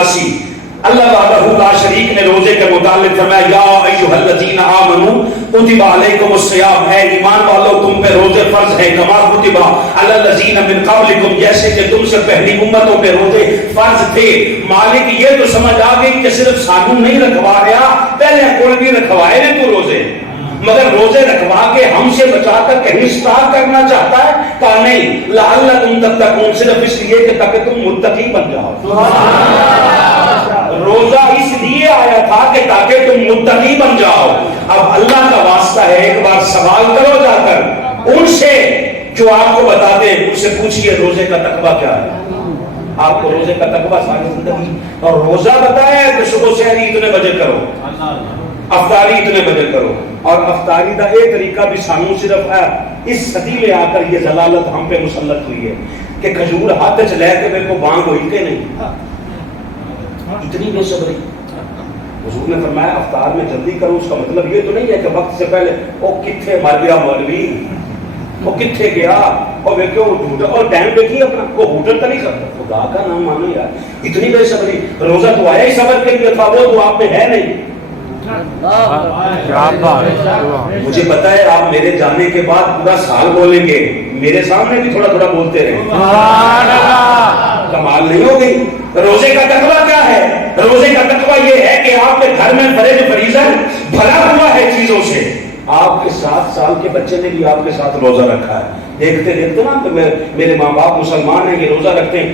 الناس، اللہ وحدہ لا شریک نے روزے کے متعلق فرمایا یا ایھا الذین آمنوا کتب علیکم الصیام، ہے ایمان والو تم پہ روزے فرض ہے، کما کتب علی الذین من قبلکم، جیسے کہ تم سے پہلی امتوں پہ روزے فرض تھے۔ مالک یہ تو سمجھ آ گئی کہ صرف سانو نہیں رکھوا رہا، پہلے کوئی بھی رکھوائے نا تو روزے، مگر روزے رکھوا کے ہم سے بچا کر کہیں اسٹار کرنا چاہتا ہے؟ کہا نہیں، لعلکم تتقون، صرف اس لیے کہ تاکہ تم متقی بن جاؤ۔ روزہ اس لیے آیا تھا کہ تاکہ تم متقی بن جاؤ۔ اب اللہ کا واسطہ ہے، ایک بار سوال کرو جا کر ان سے جو آپ کو بتا دیں، ان سے پوچھئے روزے کا تقویٰ کیا ہے۔ آپ کو روزے کا تقویٰ ساری زندگی، اور روزہ بتایا ہے کہ صبح سے اتنے بجے کرو، افطاری اتنے بجے کرو، اور افطاری کا ایک طریقہ بھی سانو صرف ہے اس صدی میں آ کر یہ ضلالت ہم پہ مسلط ہوئی ہے کہ کھجور ہاتھ چ لے کے میرے کو بانگ ہوئی کہ نہیں، اتنی بے صبری۔ حضور نے فرمایا افطار میں جلدی کرو، اس کا مطلب یہ تو نہیں ہے کہ وقت سے پہلے او کتھے مر گیا مولوی، وہ کتھے گیا، اور دیکھو اور ٹائم دیکھیے اپنا، وہ ہوٹل تو نہیں کرتا، خدا کا نام مانو یار، اتنی بے صبری۔ روزہ تو آیا ہی صبر کے لیے تھا، وہ تو آپ میں ہے نہیں۔ مجھے پتا ہے آپ میرے جانے کے بعد پورا سال بولیں گے، میرے سامنے بھی تھوڑا تھوڑا بولتے رہے، کمال نہیں ہو گئی۔ روزے کا تقویٰ کیا ہے؟ روزے کا تقویٰ یہ ہے کہ آپ کے گھر میں فرض فریضہ بھرا ہوا ہے چیزوں سے۔ آپ کے 7 سال کے بچے نے بھی آپ کے ساتھ روزہ رکھا ہے، دیکھتے دیکھتے نا میرے ماں باپ مسلمان ہیں، یہ روزہ رکھتے ہیں،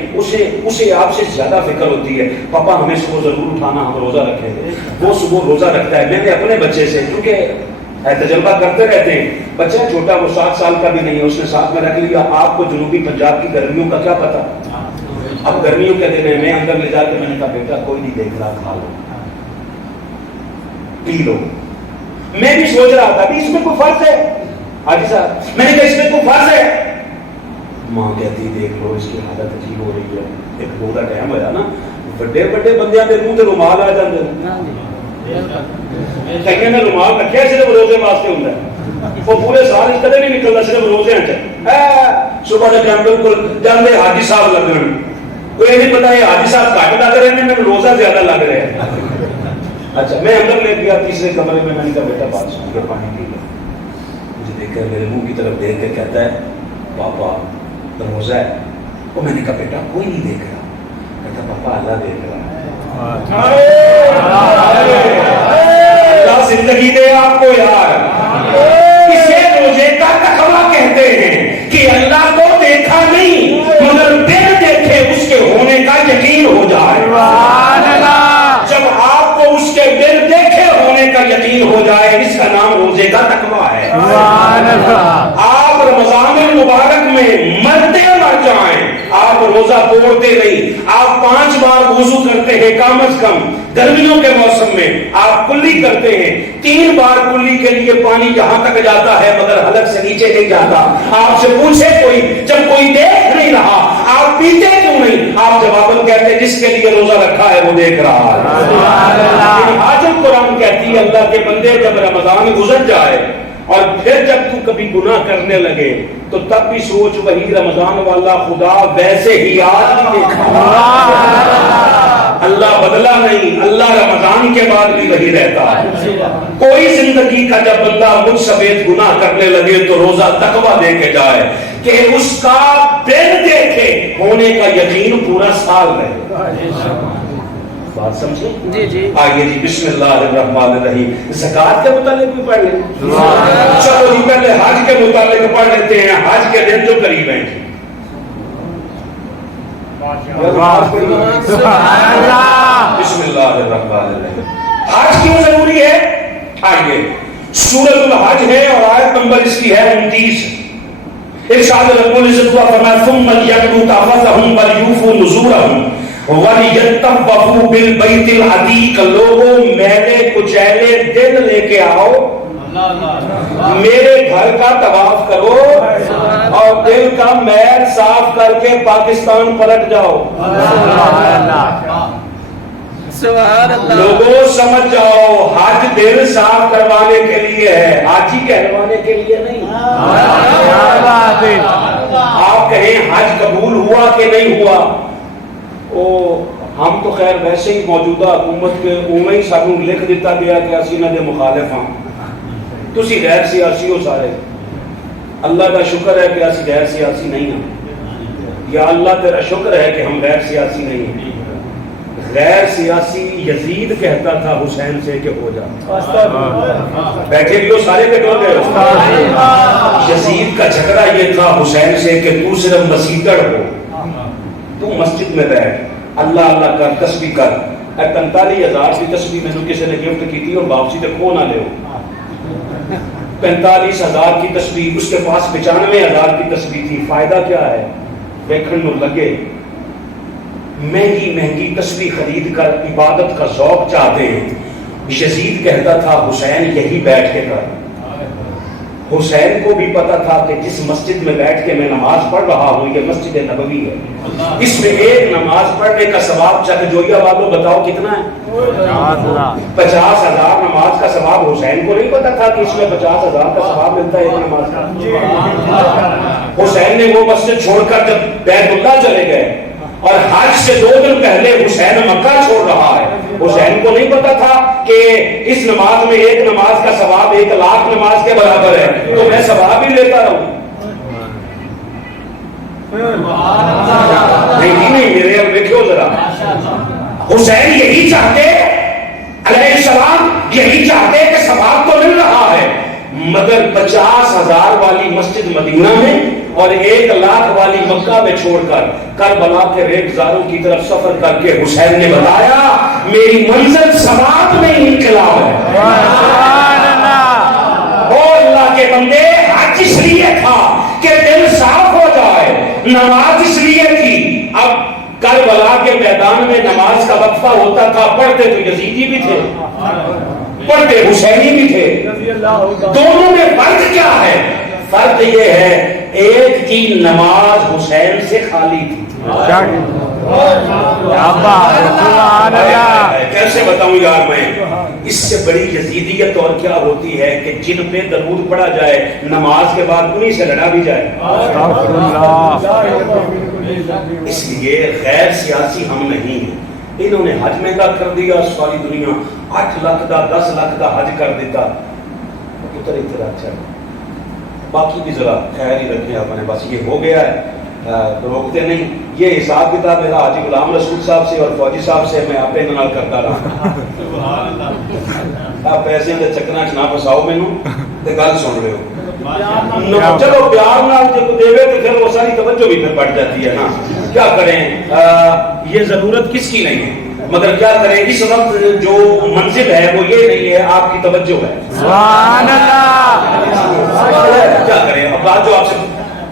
اسے آپ سے زیادہ فکر ہوتی ہے، پاپا ہمیں صبح ضرور اٹھانا، ہم روزہ رکھیں گے۔ وہ صبح روزہ رکھتا ہے۔ میں نے اپنے بچے سے، کیونکہ تجربہ کرتے رہتے ہیں، بچہ چھوٹا وہ 7 سال کا بھی نہیں ہے، اس نے ساتھ میں رکھ لیا۔ آپ کو جنوبی پنجاب کی گرمیوں کا کیا پتا، اب گرمیوں کے دن ہے، میں اندر لے جا کے میں نے کہا بیٹا کوئی نہیں دیکھ رہا، کھا لو پی لو۔ میں بھی سوچ رہا تھا کہ اس میں کوئی فرض ہے حاجی صاحب، میں نے کہا اس میں کوئی فرض ہے؟ ماں کہتی دیکھ لو اس کی حالت عجیب ہو رہی ہے۔ ایک بوڑھا ٹائم ہوا نا، بڑے بڑے بندیاں کے منہ تے رومال آ جاندے ہیں، کہیں نے رومال رکھیا صرف روزے واسطے ہوندا ہے، وہ پورے سال اس کدے نہیں نکلتا، صرف روزے ہیں۔ صبح کے ٹائم بالکل جاندے حاجی صاحب لگن، کوئی نہیں پتا یہ حاجی صاحب گھٹ لگ رہے ہیں، میں روزہ زیادہ لگ رہے ہیں۔ اچھا میں اندر لے گیا تیسرے کمرے میں، میں نے کہا بیٹا بات سن کے پانی پی لو۔ مجھے دیکھ کر میرے منہ کی طرف دیکھ کے کہتا ہے پاپا روزہ ہے۔ وہ میں نے کہا بیٹا کوئی نہیں دیکھ رہا، کہتا پاپا اللہ دیکھ رہا ہے۔ اللہ زندگی دے آپ کو یار، اسے روزے کا تقویٰ کہتے ہیں کہ اللہ کو دیکھا نہیں مگر بن دیکھے اس کے ہونے کا یقین ہو جائے۔ جب آپ کو اس کے بن دیکھے ہونے کا یقین ہو جائے، اس کا نام روزے کا تقویٰ ہے۔ آپ رمضان المبارک میں مرتے مر جائیں، آپ روزہ توڑتے نہیں، آپ 5 بار وضو کرتے ہیں کم از کم، گرمیوں کے موسم میں آپ کلی کرتے ہیں، 3 بار کلی کے لیے پانی جہاں تک جاتا ہے مگر حلق سے نیچے نہیں جاتا۔ آپ سے پوچھے کوئی، جب کوئی دیکھ نہیں رہا آپ پیتے کیوں نہیں؟ آپ جواباً کہتے ہیں جس کے لیے روزہ رکھا ہے وہ دیکھ رہا ہے۔ حاجت قرآن کہتی ہے اللہ کے بندے جب رمضان گزر جائے اور پھر جب تو کبھی گناہ کرنے لگے تو تب بھی سوچ وہی رمضان والا خدا ویسے ہی آج بھی دیکھا، اللہ بدلا نہیں، اللہ رمضان کے بعد بھی وہی رہتا ہے۔ کوئی زندگی کا جب بندہ مجھ سمیت گناہ کرنے لگے تو روزہ تقویٰ دے کے جائے کہ اس کا بن دیکھے ہونے کا یقین پورا سال رہے۔ بات سمجھے؟ جی جی آگے جی بسم اللہ الرحمن الرحیم۔ زکوٰۃ کے متعلق بھی پڑھ لیں، چلو جی پہلے حج کے متعلق پڑھ لیتے ہیں، حج کے دن جو قریب ہیں۔ بسم اللہ الرحمن الرحیم۔ حج کیوں ضروری ہے؟ آئیے سورۃ الحج ہے اور آیت نمبر اس کی ہے 29۔ ارشاد رب العزت کا فرمایا ثم لیقضوا تفثهم ولیوفوا نذورهم وَلِيَطَّوَّفُوا بِالْبَيْتِ الْعَتِیقِ۔ لوگوں میلے کچیلے دن لے کے آؤ، میرے گھر کا طواف کرو اور دل کا میل صاف کر کے پاکستان پلٹ جاؤ۔ لوگوں سمجھ جاؤ حج دل صاف کروانے کے لیے ہے، حاجی کہلوانے کے لیے نہیں۔ آپ کہیں حج قبول ہوا کہ نہیں ہوا، ہم تو خیر ویسے ہی موجودہ حکومت کے اوے ہی سانوں لکھ دیتا گیا کہ اسی انہاں دے مخالف ہاں، تسی غیر سیاسی ہو سارے. اللہ کا شکر ہے کہ اسی غیر سیاسی نہیں ہیں. یا اللہ تیرا شکر ہے کہ ہم غیر سیاسی نہیں ہیں. غیر سیاسی یزید کہتا تھا حسین سے کہ ہو جا. بیٹھے بھی ہو سارے کے ٹول گئے. یزید کا جھگڑا یہ تھا حسین سے کہ تو صرف مسیطڑ ہو، تو مسجد میں بیٹھ، اللہ اللہ کر، تسبیح کر. 45,000 کی تسبیح میں نے کسی نے گفٹ کی تھی اور واپسی تے کھو نہ لے. 45,000 کی تسبیح، اس کے پاس 95,000 کی تسبیح تھی. فائدہ کیا ہے؟ دیکھن نو لگے مہنگی مہنگی تسبیح خرید کر عبادت کا ذوق چاہتے ہیں. یزید کہتا تھا حسین یہی بیٹھ کے کر. حسین کو بھی پتا تھا کہ جس مسجد میں بیٹھ کے میں نماز پڑھ رہا ہوں یہ مسجد نبوی ہے. اس میں ایک نماز پڑھنے کا ثواب چک جویا والوں بتاؤ کتنا ہے؟ 50,000 نماز کا ثواب. حسین کو نہیں پتا تھا کہ اس میں 50,000 کا ثواب ملتا ہے ایک نماز کا. حسین نے وہ مسجد چھوڑ کر جب بیت اللہ چلے گئے اور حج سے 2 دن پہلے حسین مکہ چھوڑ رہا ہے. حسین کو نہیں پتا تھا کہ اس نماز میں ایک نماز کا ثواب 1,00,000 نماز کے برابر ہے، تو میں ثواب ہی لیتا رہوں. نہیں میرے اب دیکھو ذرا، حسین یہی چاہتے علیہ السلام، یہی چاہتے کہ ثواب تو مل رہا ہے، مگر 50,000 والی مسجد مدینہ میں اور 1,00,000 والی مکہ میں چھوڑ کر کربلا کے ریگزاروں کی طرف سفر کر کے حسین نے بتایا میری منزل ثواب میں انقلاب ہے. او اللہ کے بندے، حج اس لیے تھا کہ دل صاف ہو جائے، نماز اس لیے تھی. اب کربلا کے میدان میں نماز کا وقفہ ہوتا تھا، پڑھتے تو یزیدی بھی تھے، پڑھتے حسینی بھی تھے. دونوں میں فرق کیا ہے؟ فرق یہ ہے ایک کی نماز حسین سے خالی تھی. کیسے بتاؤں یار میں، اس سے بڑی یزیدیت اور کیا ہوتی ہے کہ جن پہ درود پڑھا جائے نماز کے بعد انہی سے لڑا بھی جائے. اس لیے غیر سیاسی ہم نہیں ہیں. انہوں نے حج مہنگا کر دیا، ساری دنیا 8 لاکھ دا 10 لاکھ دا حج کر دیتا. اتر اچھا باقی بھی ذرا خیر ہی رکھیں اپنے، بس یہ ہو گیا ہے روکتے نہیں. یہ حساب کتاب میرا حاجی غلام رسول صاحب سے اور فوجی صاحب سے میں آپ نال کرتا رہا. آپ پیسے دے چکراں چ نہ پھساؤ مینوں تے گل سن رہے ہو. چلو پیار نال جے کو دیوے تے پھر وہ ساری توجہ بھی پھر بڑھ جاتی ہے نا. کیا کریں، یہ ضرورت کس کی نہیں ہے، مگر کیا کریں اس وقت جو منزل ہے وہ یہ نہیں ہے، آپ کی توجہ ہے. سبحان اللہ. کیا کریں اب بات جو آپ سے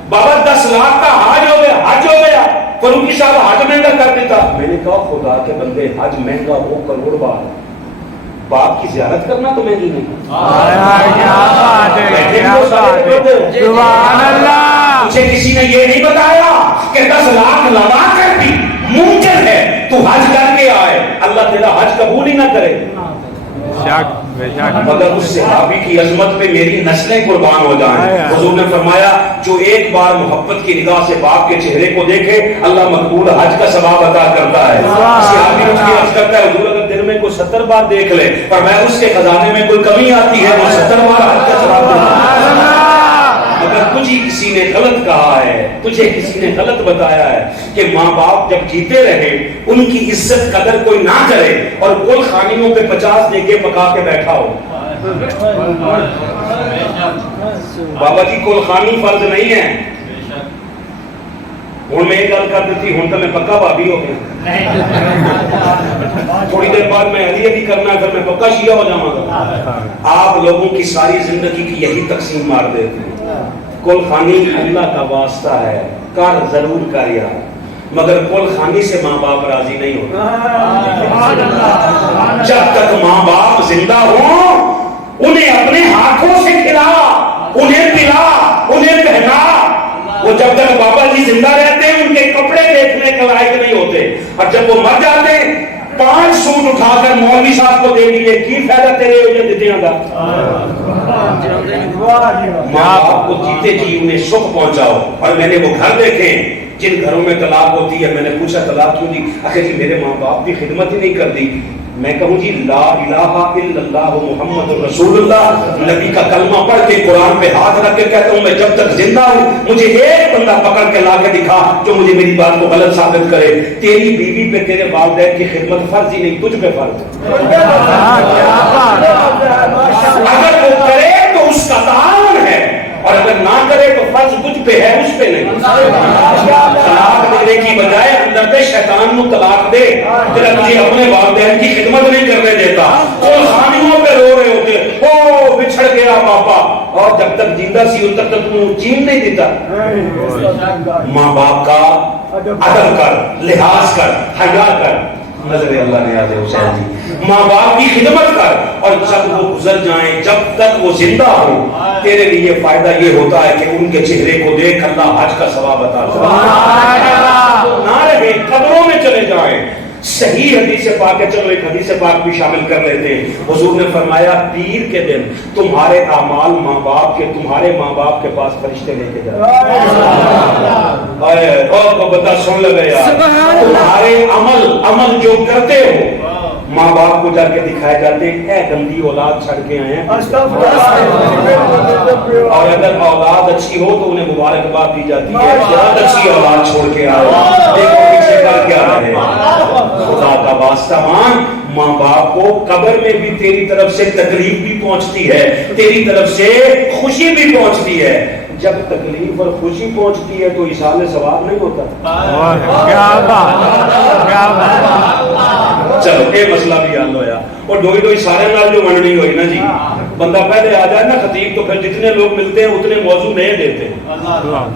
بابا 10 لاکھ کا حج ہو گیا، حج ہو گیا، فروخی صاحب حج مہنگا کر دیتا. میں نے کہا خدا کے بندے حج مہنگا ہو کروڑ بار، باپ کی زیارت کرنا تو مہنگی نہیں. سبحان اللہ. مجھے کسی نے یہ نہیں بتایا کہ 10 لاکھ لگا کر بھی ممکن ہے تو حج کر کے آئے، اللہ تیرا حج قبول ہی نہ کرے. مگر اس صحابی کی عظمت پہ میری نسلیں قربان ہو جائیں. حضور نے فرمایا جو ایک بار محبت کی نگاہ سے باپ کے چہرے کو دیکھے اللہ مقبول حج کا ثواب عطا کرتا ہے. صحابی مجھ کی عرض کرتا ہے حضور اگر دن میں کوئی 70 بار دیکھ لے پر میں اس کے خزانے میں کوئی کمی آتی ہے وہ 70 بار حج کا ثواب دیتا ہے. اگر تجھے کسی نے غلط کہا ہے، تجھے کسی نے غلط بتایا ہے کہ ماں باپ جب جیتے رہے ان کی عزت قدر کوئی نہ کرے اور کل خانیوں پہ 50 دیگے پکا کے بیٹھا ہو. بابا جی کل خانی فرض نہیں ہے. ہوں میں ایک گل کر دیتی، ہوں تو میں پکا بھابی ہو گیا، تھوڑی دیر بعد میں علی کرنا ہے پھر میں پکا شیعہ ہو جاؤں گا. آپ لوگوں کی ساری زندگی کی یہی تقسیم مار دیتے ہیں. کل خانی اللہ کا واسطہ ہے، کر ضرور کر یار، مگر کل خانی سے ماں باپ راضی نہیں ہوتے. جب تک ماں باپ زندہ ہوں انہیں اپنے ہاتھوں سے کھلا، انہیں پلا، انہیں پہنا. وہ جب تک بابا جی زندہ رہتے ہیں ان کے کپڑے دیکھنے کے لائق نہیں ہوتے، اور جب وہ مر جاتے 5 سوٹ اٹھا کر مولوی صاحب کو دے دیے، کی فائدہ تیرے ہو دیتے گا. ماں باپ کو جیتے جی انہیں سکھ پہنچاؤ. اور میں نے وہ گھر دیکھے جن گھروں میں طلاق ہوتی ہے، میں نے پوچھا طلاق کیوں دی؟ آخر جی میرے ماں باپ بھی خدمت ہی نہیں کرتی۔ میں کہوں جی لا الہ الا اللہ محمد رسول اللہ، نبی کا کلمہ پڑھ کے قرآن پہ ہاتھ رکھ کے کہتا ہوں میں جب تک زندہ ہوں مجھے ایک بندہ پکڑ کے لا کے دکھا جو مجھے میری بات کو غلط ثابت کرے، تیری بیوی پہ تیرے والدین کی خدمت فرض ہی نہیں، تجھ پہ فرض ہے۔ اگر وہ کرے تو اس کا تعاون ہے، اور اگر نہ کرے تو فرض تجھ پہ ہے، اس پہ نہیں۔ طلاق دینے کی بجائے اندر سے شیطان کو طلاق دے، تیرا تجھے اپنے والدین کی خدمت نہیں کرنے دیتا، وہ خانیوں پہ رو رہے ہوتے او بچھڑ گیا پاپا، اور جب تک زندہ سی ان تک تو جین نہیں دیتا۔ ماں باپ کا ادب کر، لحاظ کر، حیا کر، نظر اللہ نے آتے حسین جی، ماں باپ کی خدمت کر، اور جب وہ گزر جائیں جب تک وہ زندہ ہو تیرے لیے فائدہ یہ ہوتا ہے کہ ان کے چہرے کو دیکھ اللہ حج کا ثواب عطا کرے، نہ رہے قبروں میں چلے جائیں۔ صحیح حدیث پاک ہے، چلو ایک حدیث پاک بھی شامل کر لیتے ہیں۔ حضور نے فرمایا پیر کے دن تمہارے اعمال ماں باپ کے، تمہارے ماں باپ کے پاس فرشتے لے کے جاتے ہیں۔ اور بتا سن لگے یار، تمہارے عمل جو کرتے ہو ماں باپ کو جا کے دکھائے جاتے ہیں، اے گندی اولاد چھڑ کے آئے ہیں۔ اور اگر اولاد اچھی ہو تو انہیں مبارکباد دی جاتی ہے، بہت اچھی اولاد چھوڑ کے آئے، دیکھو پیچھے کر کیا رہے ہیں۔ خدا کا واسطہ مان، ماں باپ کو قبر میں بھی تیری طرف سے تکلیف بھی پہنچتی ہے، تیری طرف سے خوشی بھی پہنچتی ہے۔ جب تکلیف اور خوشی پہنچتی ہے تو ایصال ثواب نہیں ہوتا۔ کیا بات، کیا بات۔ چلو یہ مسئلہ بھی حل ہویا، اور ڈوئی ڈوئی سارے نال جو مننی ہوئی نا جی، بندہ پہلے آ جائے نا خطیب تو پھر جتنے لوگ ملتے ہیں اتنے موضوع نئے دیتے ہیں۔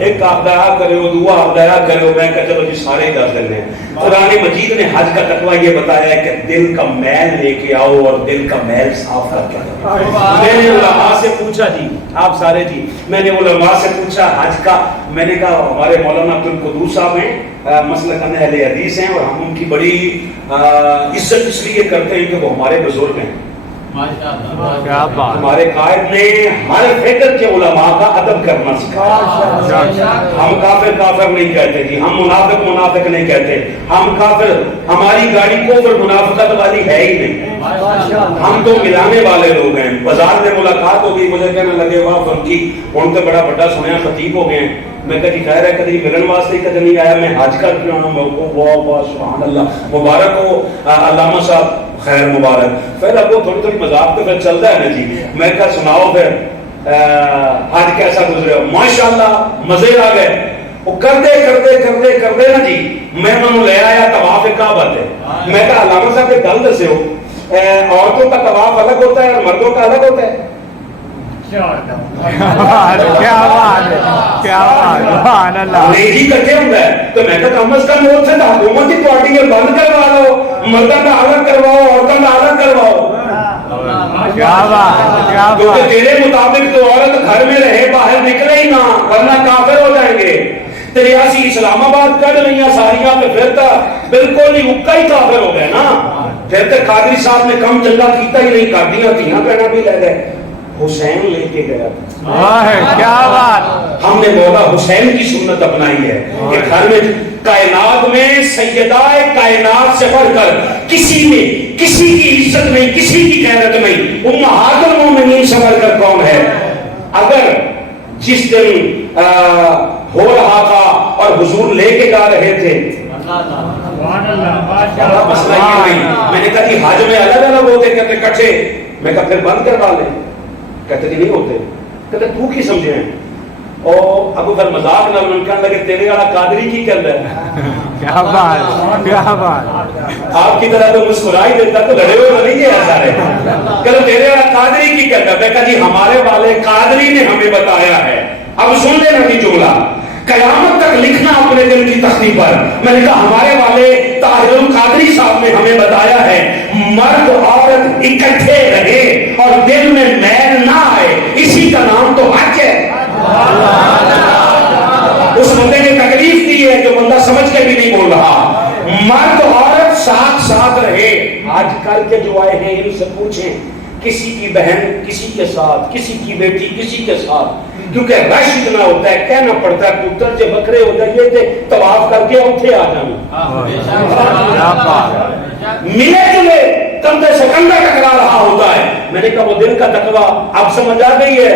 ایک آپ دعا کرو، دعا آپ دعا کرو، میں کہ چلو جی سارے کر دینے ہیں۔ قرآن مجید نے حج کا تقویٰ یہ بتایا ہے کہ دل کا میل لے کے آؤ اور دل کا میل صاف کر کے آؤ۔ میں نے علماء سے پوچھا جی، آپ سارے جی، میں نے علماء سے پوچھا حج کا، میں نے کہا ہمارے مولانا عبدالقدوس صاحب ہیں، مسلک اہل حدیث ہیں، اور ہم ان کی بڑی عزت اس لیے کرتے ہیں کہ وہ ہمارے بزرگ ہیں۔ ہمارے قائد نے ہمارے فکر کے علماء کا ادب کرنا سکھایا۔ ہم کافر نہیں کہتے جی، ہم منافق نہیں کہتے، ہم کافر، ہماری گاڑی کوفر منافقت والی ہے ہی نہیں، ہم تو ملانے والے لوگ ہیں۔ بازار میں ملاقات ہوگی، مجھے کہنے لگے واہ فرقی ان تو بڑا بڑا سنیا خطیب ہو گئے ہیں۔ میں کہتی خیر ہے، کدی ملن واسطے کدی نہیں آیا، میں حج کر کے آنا، واہ سبحان اللہ، مبارک ہو علامہ صاحب، خیر مبارک۔ پھر اب وہ تھوڑی تھوڑی مذاق تو پھر چلتا ہے نا جی، میں کہا سناؤ پھر حج کیسا گزرے ہو؟ ماشاءاللہ مزے آ گئے۔ وہ کرتے نا جی، میں انہوں لے آیا طواف کعبہ ہے۔ میں کہا علامہ صاحب ایک گل دسے ہو، عورتوں کا طواف الگ ہوتا ہے اور مردوں کا الگ ہوتا ہے؟ انگریزی کٹھے ہوتا ہے تو میں کہا کم از کم وہ سے حکومت کی پارٹی میں بند کروا لو، مردوں کا الگ کرواؤ، عورتوں کا الگ کرواؤ۔ کیونکہ تیرے مطابق تو عورت گھر میں رہے، باہر نکلے ہی نہ، ورنہ کافر ہو جائیں گے۔ تریاسی اسلام آباد کر لیا ساریاں تو پھر تو بالکل ہی اکا ہی کافر ہو گئے نا۔ پھر تو قادری صاحب نے کم چنگا کیتا ہی نہیں، کر دیا تیاں کہنا بھی لے گئے۔ حسین لے کے گیا تھا، کیا بات، ہم نے مولا حسین کی سنت اپنائی ہے کہ گھر میں کائنات میں سیدہ کائنات سے بڑھ کر کسی میں کسی کی عزت نہیں، کسی کی غیرت نہیں، امہات المومنین سے بڑھ کر کون ہے؟ اگر جس دن ہو رہا تھا اور حضور لے کے جا رہے تھے، مسئلہ یہ نہیں، میں نے کہا کہ حج میں الگ الگ ہوتے کہتے کٹھے، میں کہا پھر بند کروا لیں، کہتے نہیں ہوتے، کہتے تو کی سمجھے ہیں؟ اور ابو پھر مذاق نہ کہنے لگے تیرے والا قادری کی کر رہا ہے؟ کیا بات، کیا بات، آپ کی طرح تو مسکرائی دیتا تو لڑے ہوئے نہیں ہے سارے، کہتے تیرے والا قادری کی کر رہا ہے؟ میں کہا جی ہمارے والے قادری نے ہمیں بتایا ہے۔ اب سن لینا یہ جملہ، قیامت تک لکھنا اپنے دل کی تختی پر۔ میں نے کہا ہمارے والے طاہر القادری صاحب نے ہمیں بتایا ہے مرد عورت اکٹھے رہے اور دل میں میل نہ آئے، اسی کا نام تو حج ہے۔ اس بندے نے تکلیف دی ہے جو بندہ سمجھ کے بھی نہیں بول رہا۔ مرد عورت ساتھ ساتھ رہے، حج کر کے جو آئے ہیں ان سے پوچھیں کسی کی بہن کسی کے ساتھ، کسی کی بیٹی کسی کے ساتھ، کیونکہ رش اتنا ہوتا ہے، کہنا پڑتا ہے پتر جو بکرے ہو جائیے تھے طواف کر کے اتھے آ جانا، ملے جلے کندھے سے کندھا ٹکرا رہا ہوتا ہے۔ میں نے کہا وہ دل کا تقویٰ اب سمجھ آ گئی ہے،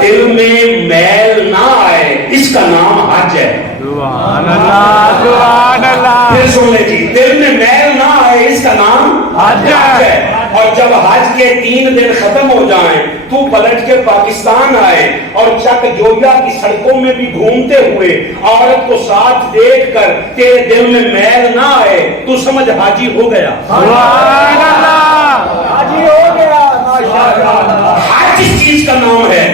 دل میں میل نہ آئے، اس کا نام حج ہے۔ سبحان اللہ، سبحان اللہ۔ پھر سن لے جی، دل میں میل نہ آئے، اس کا نام حج ہے۔ اور جب حج کے 3 دن ختم ہو جائیں تو پلٹ کے پاکستان آئے اور چک جویا کی سڑکوں میں بھی گھومتے ہوئے عورت کو ساتھ دیکھ کر تیرے دل میں میل نہ آئے، تو سمجھ حاجی ہو گیا۔ سبحان اللہ، حاجی ہو گیا، ماشاءاللہ۔ حج اس چیز کا نام ہے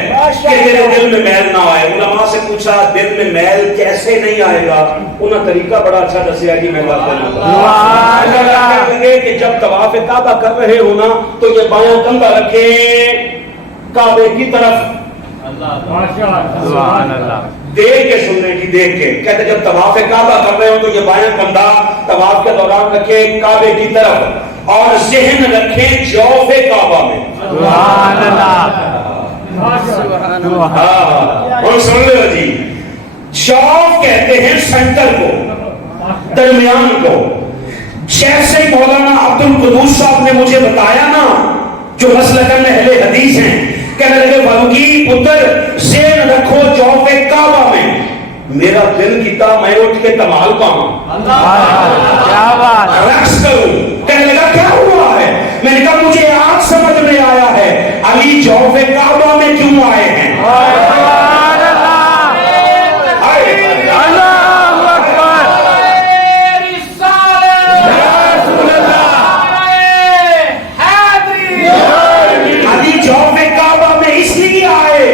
کہ تیرے دل میں میل نہ آئے۔ علماء سے پوچھا دل میں میل کیسے نہیں آئے گا، انہوں نے طریقہ بڑا اچھا دسیا جی، میں بات کروں کہ جب طواف کعبہ کر رہے ہو نا تو یہ بایاں کندھا رکھیں کعبے کی طرف، سبحان اللہ۔ دیکھ کے سننے کی، دیکھ کے کہتے جب طواف کعبہ کر رہے ہو تو یہ بایاں کندھا طواف کے دوران رکھیں کعبے کی طرف اور ذہن رکھیں جوف کعبہ میں۔ سبحان اللہ، اور سن لو جی، جوف کہتے ہیں سینٹر کو، درمیان کو۔ جیسے مولانا عبد القدوس صاحب نے مجھے بتایا نا، جو مسلکن اہل حدیث ہیں، کہنے لگے فاروقی پتر ذہن رکھو جوف کعبہ میں، میرا دل کیتا میں اٹھ کے تمال پاؤں، کیا بات، رقص کروں۔ کہنے لگا کیا ہوا ہے؟ میں نے کہا مجھے آج سمجھ میں آیا ہے علی جوف کعبہ میں کیوں آئے ہیں۔ سبحان اللہ، اللہ اکبر، علی جوف کعبہ میں اس لیے آئے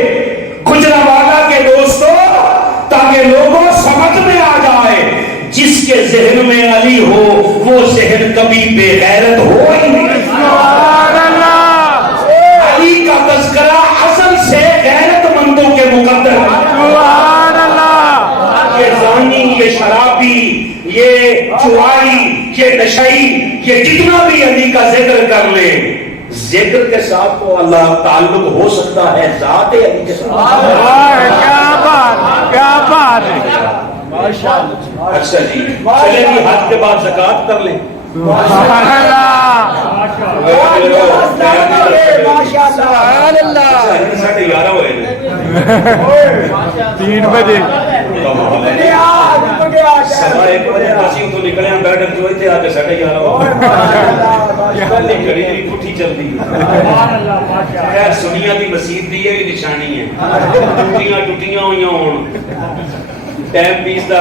گجرانوالہ کے دوستوں تاکہ لوگوں سمجھ میں آ جائے جس کے ذہن میں علی ہو وہ ذہن کبھی بے غیرت ہو ہی نہیں۔ سبحان اللہ، علی کا تذکرہ اصل سے غیرت مندوں کے مقدر ہے۔ سبحان اللہ، یہ زانی، یہ شرابی، یہ چواری، یہ نشئی، یہ جتنا بھی علی کا ذکر کر لے، ذکر کے ساتھ تو اللہ تعلق ہو سکتا ہے ذات علی کے ساتھ۔ کیا بات، کیا بات ہے، اچھا جی، چلے جی حج کے بعد زکوٰۃ کر لیں۔ سبحان اللہ، سبحان اللہ۔ 11:30 ہوئے 3 بجے، سوا 1 بجے اسی تو نکلے ہیں بیٹھ جو تھے آ کے 11:30 گھڑی بھی پٹھی چلتی ہے۔ سنیا کی مسیح دی یہ نشانی ہے، ٹوٹیاں ہوئی ہون، ٹائم پیس دا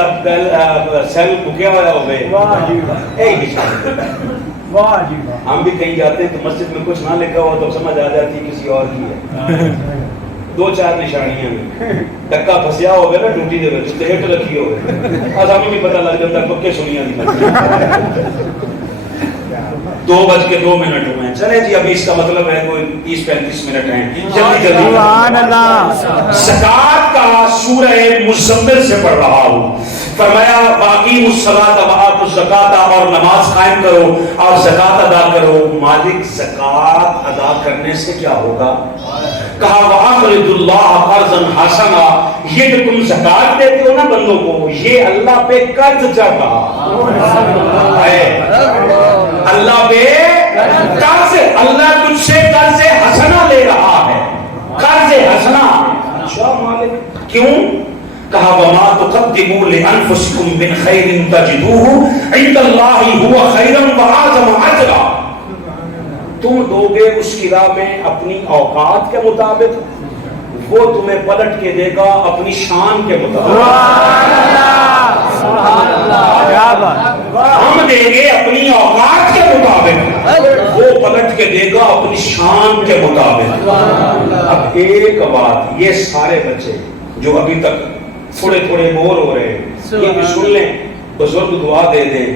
سیل بکیا ہوا ہوگئے، یہی نشانی۔ ہم بھی کہیں جاتے ہیں تو مسجد میں کچھ نہ لکھا ہوا تو سمجھ آ جاتی ہے کسی اور کی ہے۔ 2-4 نشانیاں میں ٹکا پھسیا ہوگا نا ڈیوٹی دے وچ تے ہٹ رکھی ہوگی، آج ہمیں بھی پتہ لگ جاتا پکے سنیاں دی مسجد۔ 2:02 ہوئے ہیں۔ چلے جی ابھی اس کا مطلب ہے کوئی 30-35 منٹ ہیں، جلدی جلدی۔ سبحان اللہ، زکوٰۃ کا سورہ مزمل سے پڑھ رہا ہوں، فرمایا باقی الصلاۃ وآتوا الزکاۃ، اور نماز قائم کرو اور زکوٰۃ ادا کرو۔ مالک زکوٰۃ ادا کرنے سے کیا ہوگا؟ کہا وَأَقْرِضُوا اللَّهَ قَرْضًا حَسَنًا، یہ جو تم زکوٰۃ دیتے ہو نا بندوں کو، یہ اللہ پہ قرض چڑھ رہا ہے، اللہ پہ قرض، اللہ تجھ سے قرض حسنہ لے رہا ہے، قرض حسنہ۔ اچھا مالک کیوں؟ کہا وَمَا تُقَدِّمُوا لِأَنفُسِكُم مِّن خَيْرٍ تَجِدُوهُ عِندَ اللَّهِ هُوَ خَيْرًا وَأَعْظَمَ أَجْرًا، تم دو گے اس کی راہ میں اپنی اوقات کے مطابق، وہ تمہیں پلٹ کے دے گا اپنی شان کے مطابق۔ سبحان اللہ، کیا بات، ہم دیں گے اپنی اوقات کے مطابق، وہ پلٹ کے دے گا اپنی شان کے مطابق۔ اب ایک بات، یہ سارے بچے جو ابھی تک تھوڑے تھوڑے بور ہو رہے ہیں یہ بھی سن لیں، بزرگ دعا دے دیں۔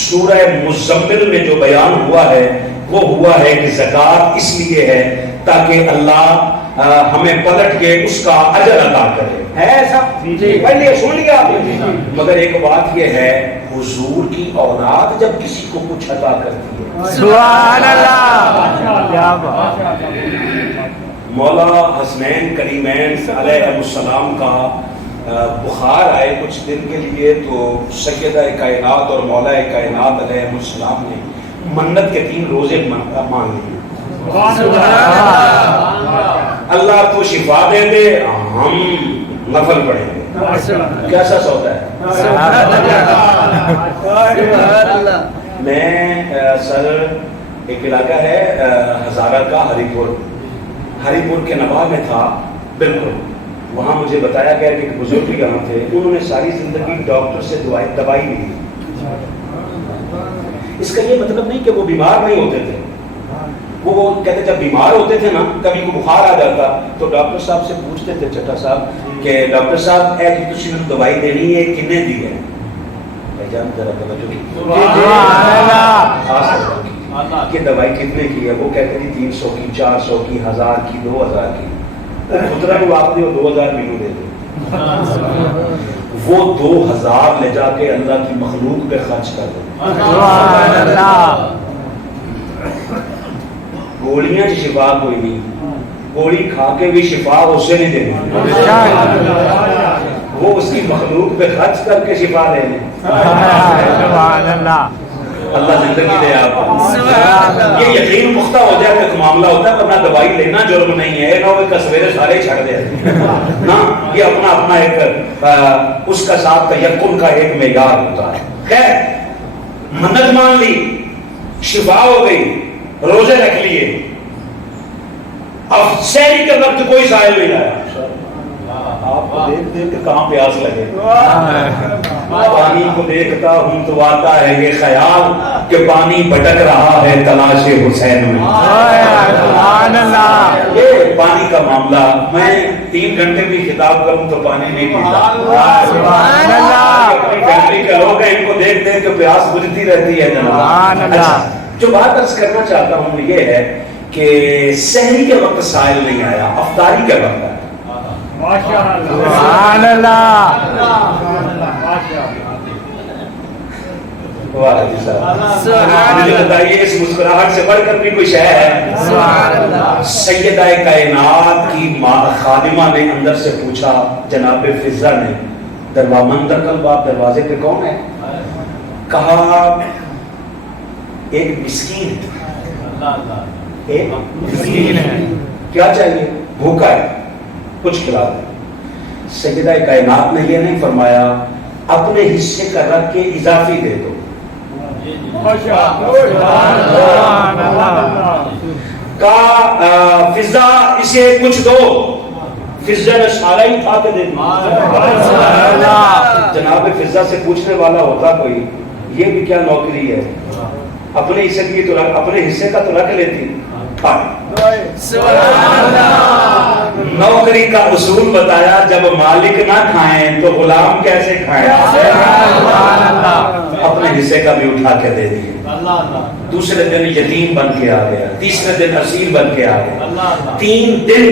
سورہ مزمل میں جو بیان ہوا ہے وہ ہوا ہے کہ زکوٰۃ اس لیے ہے تاکہ اللہ ہمیں پلٹ کے اس کا اجر عطا کرے، ہے ایسا؟ پہلے سن لیا آپ نے؟ مگر ایک بات یہ ہے، حضور کی اولاد جب کسی کو کچھ عطا کرتی ہے سبحان اللہ کیا بات مولا حسنین کریمین علیہ السلام کا بخار آئے کچھ دن کے لیے تو سیدہ کائنات اور مولا کائنات علیہ السلام نے منت کے 3 روزے مانگ لیے اللہ تو شفا دے دے ہم نفل پڑھیں گے کیسا سودا ہے میں سر ایک علاقہ ہے ہزارہ کا ہری پور کے نواح میں تھا بالکل وہاں مجھے بتایا گیا کہ ایک بزرگ یہاں تھے انہوں نے ساری زندگی ڈاکٹر سے دوائی لی اس کا یہ مطلب نہیں کہ وہ بیمار نہیں ہوتے تھے وہ کہتے جب بیمار ہوتے تھے نا کبھی کو بخار آ جاتا تو ڈاکٹر صاحب سے پوچھتے تھے چٹا صاحب کہ ڈاکٹر صاحب اے کہ تسی دوائی دینی ہے کنے دی ہے جان ذرا توجہ کہ دوائی کتنے کی ہے وہ کہتے تھے 300 کی 400 کی 1000 کی 2000 کی خطرہ کو آپ دے 2000 مینو دے دے وہ 2000 لے جا کے اللہ کی مخلوق پہ خرچ کر دے گولیاں کی شفا کوئی نہیں گولی کھا کے بھی شفا اسے نہیں دینی وہ اس کی مخلوق پہ خرچ کر کے شفا لے لیں اللہ زندگی دے آپ کو یہ یقین پختہ ہو جائے کہ معاملہ ہوتا ہے ورنہ دوائی لینا جرم نہیں ہے نہ وہ سویرے سارے چھڑ دے نا یہ اپنا اپنا ایک اس کا ساتھ تیقن کا ایک معیار ہوتا ہے خیر منت مان لی شفا ہو گئی روزے رکھ لیے اب سحری کے وقت کوئی سائل نہیں آیا آپ کو دیکھ دیکھ کے کہاں پیاس لگے پانی کو دیکھتا ہوں تو آتا ہے یہ خیال کہ پانی بھٹک رہا ہے تلاش حسین میں یہ پانی کا معاملہ میں 3 گھنٹے بھی خطاب کروں تو پانی نہیں پیتا اپنی فیملی کے لوگ ہیں ان کو دیکھ دیکھ کے پیاس بجھتی رہتی ہے جناب جو بات عرض کرنا چاہتا ہوں یہ ہے کہ سحری کے وقت سائل نہیں آیا افطاری کے وقت آیا سبحان اللہ مجھے بتائیے اس مسکراہٹ سے بڑھ کر بھی کوئی شے ہے سیدہ کائنات کی خادمہ نے اندر سے پوچھا جناب فضہ نے دروازے پہ کون ہے کہا ایک مسکین ہے کیا چاہیے بھوکا ہے کچھ کھلا دے سیدہ کائنات نے یہ نہیں فرمایا اپنے حصے کا رکھ کے اضافی دے دو کہا فضہ اسے کچھ دو فضہ نے سارا ہی کھا کے دے دیا جناب فضہ سے پوچھنے والا ہوتا کوئی یہ بھی کیا نوکری ہے اپنے حصے کی تو اپنے حصے کا تو رکھ لیتی نوکری کا اصول بتایا جب مالک نہ کھائیں تو غلام کیسے کھائیں اپنے حصے کا بھی اٹھا کے دے دیے دوسرے دن یتیم بن کے آ گیا تیسرے دن اسیر بن کے آ گیا 3 دن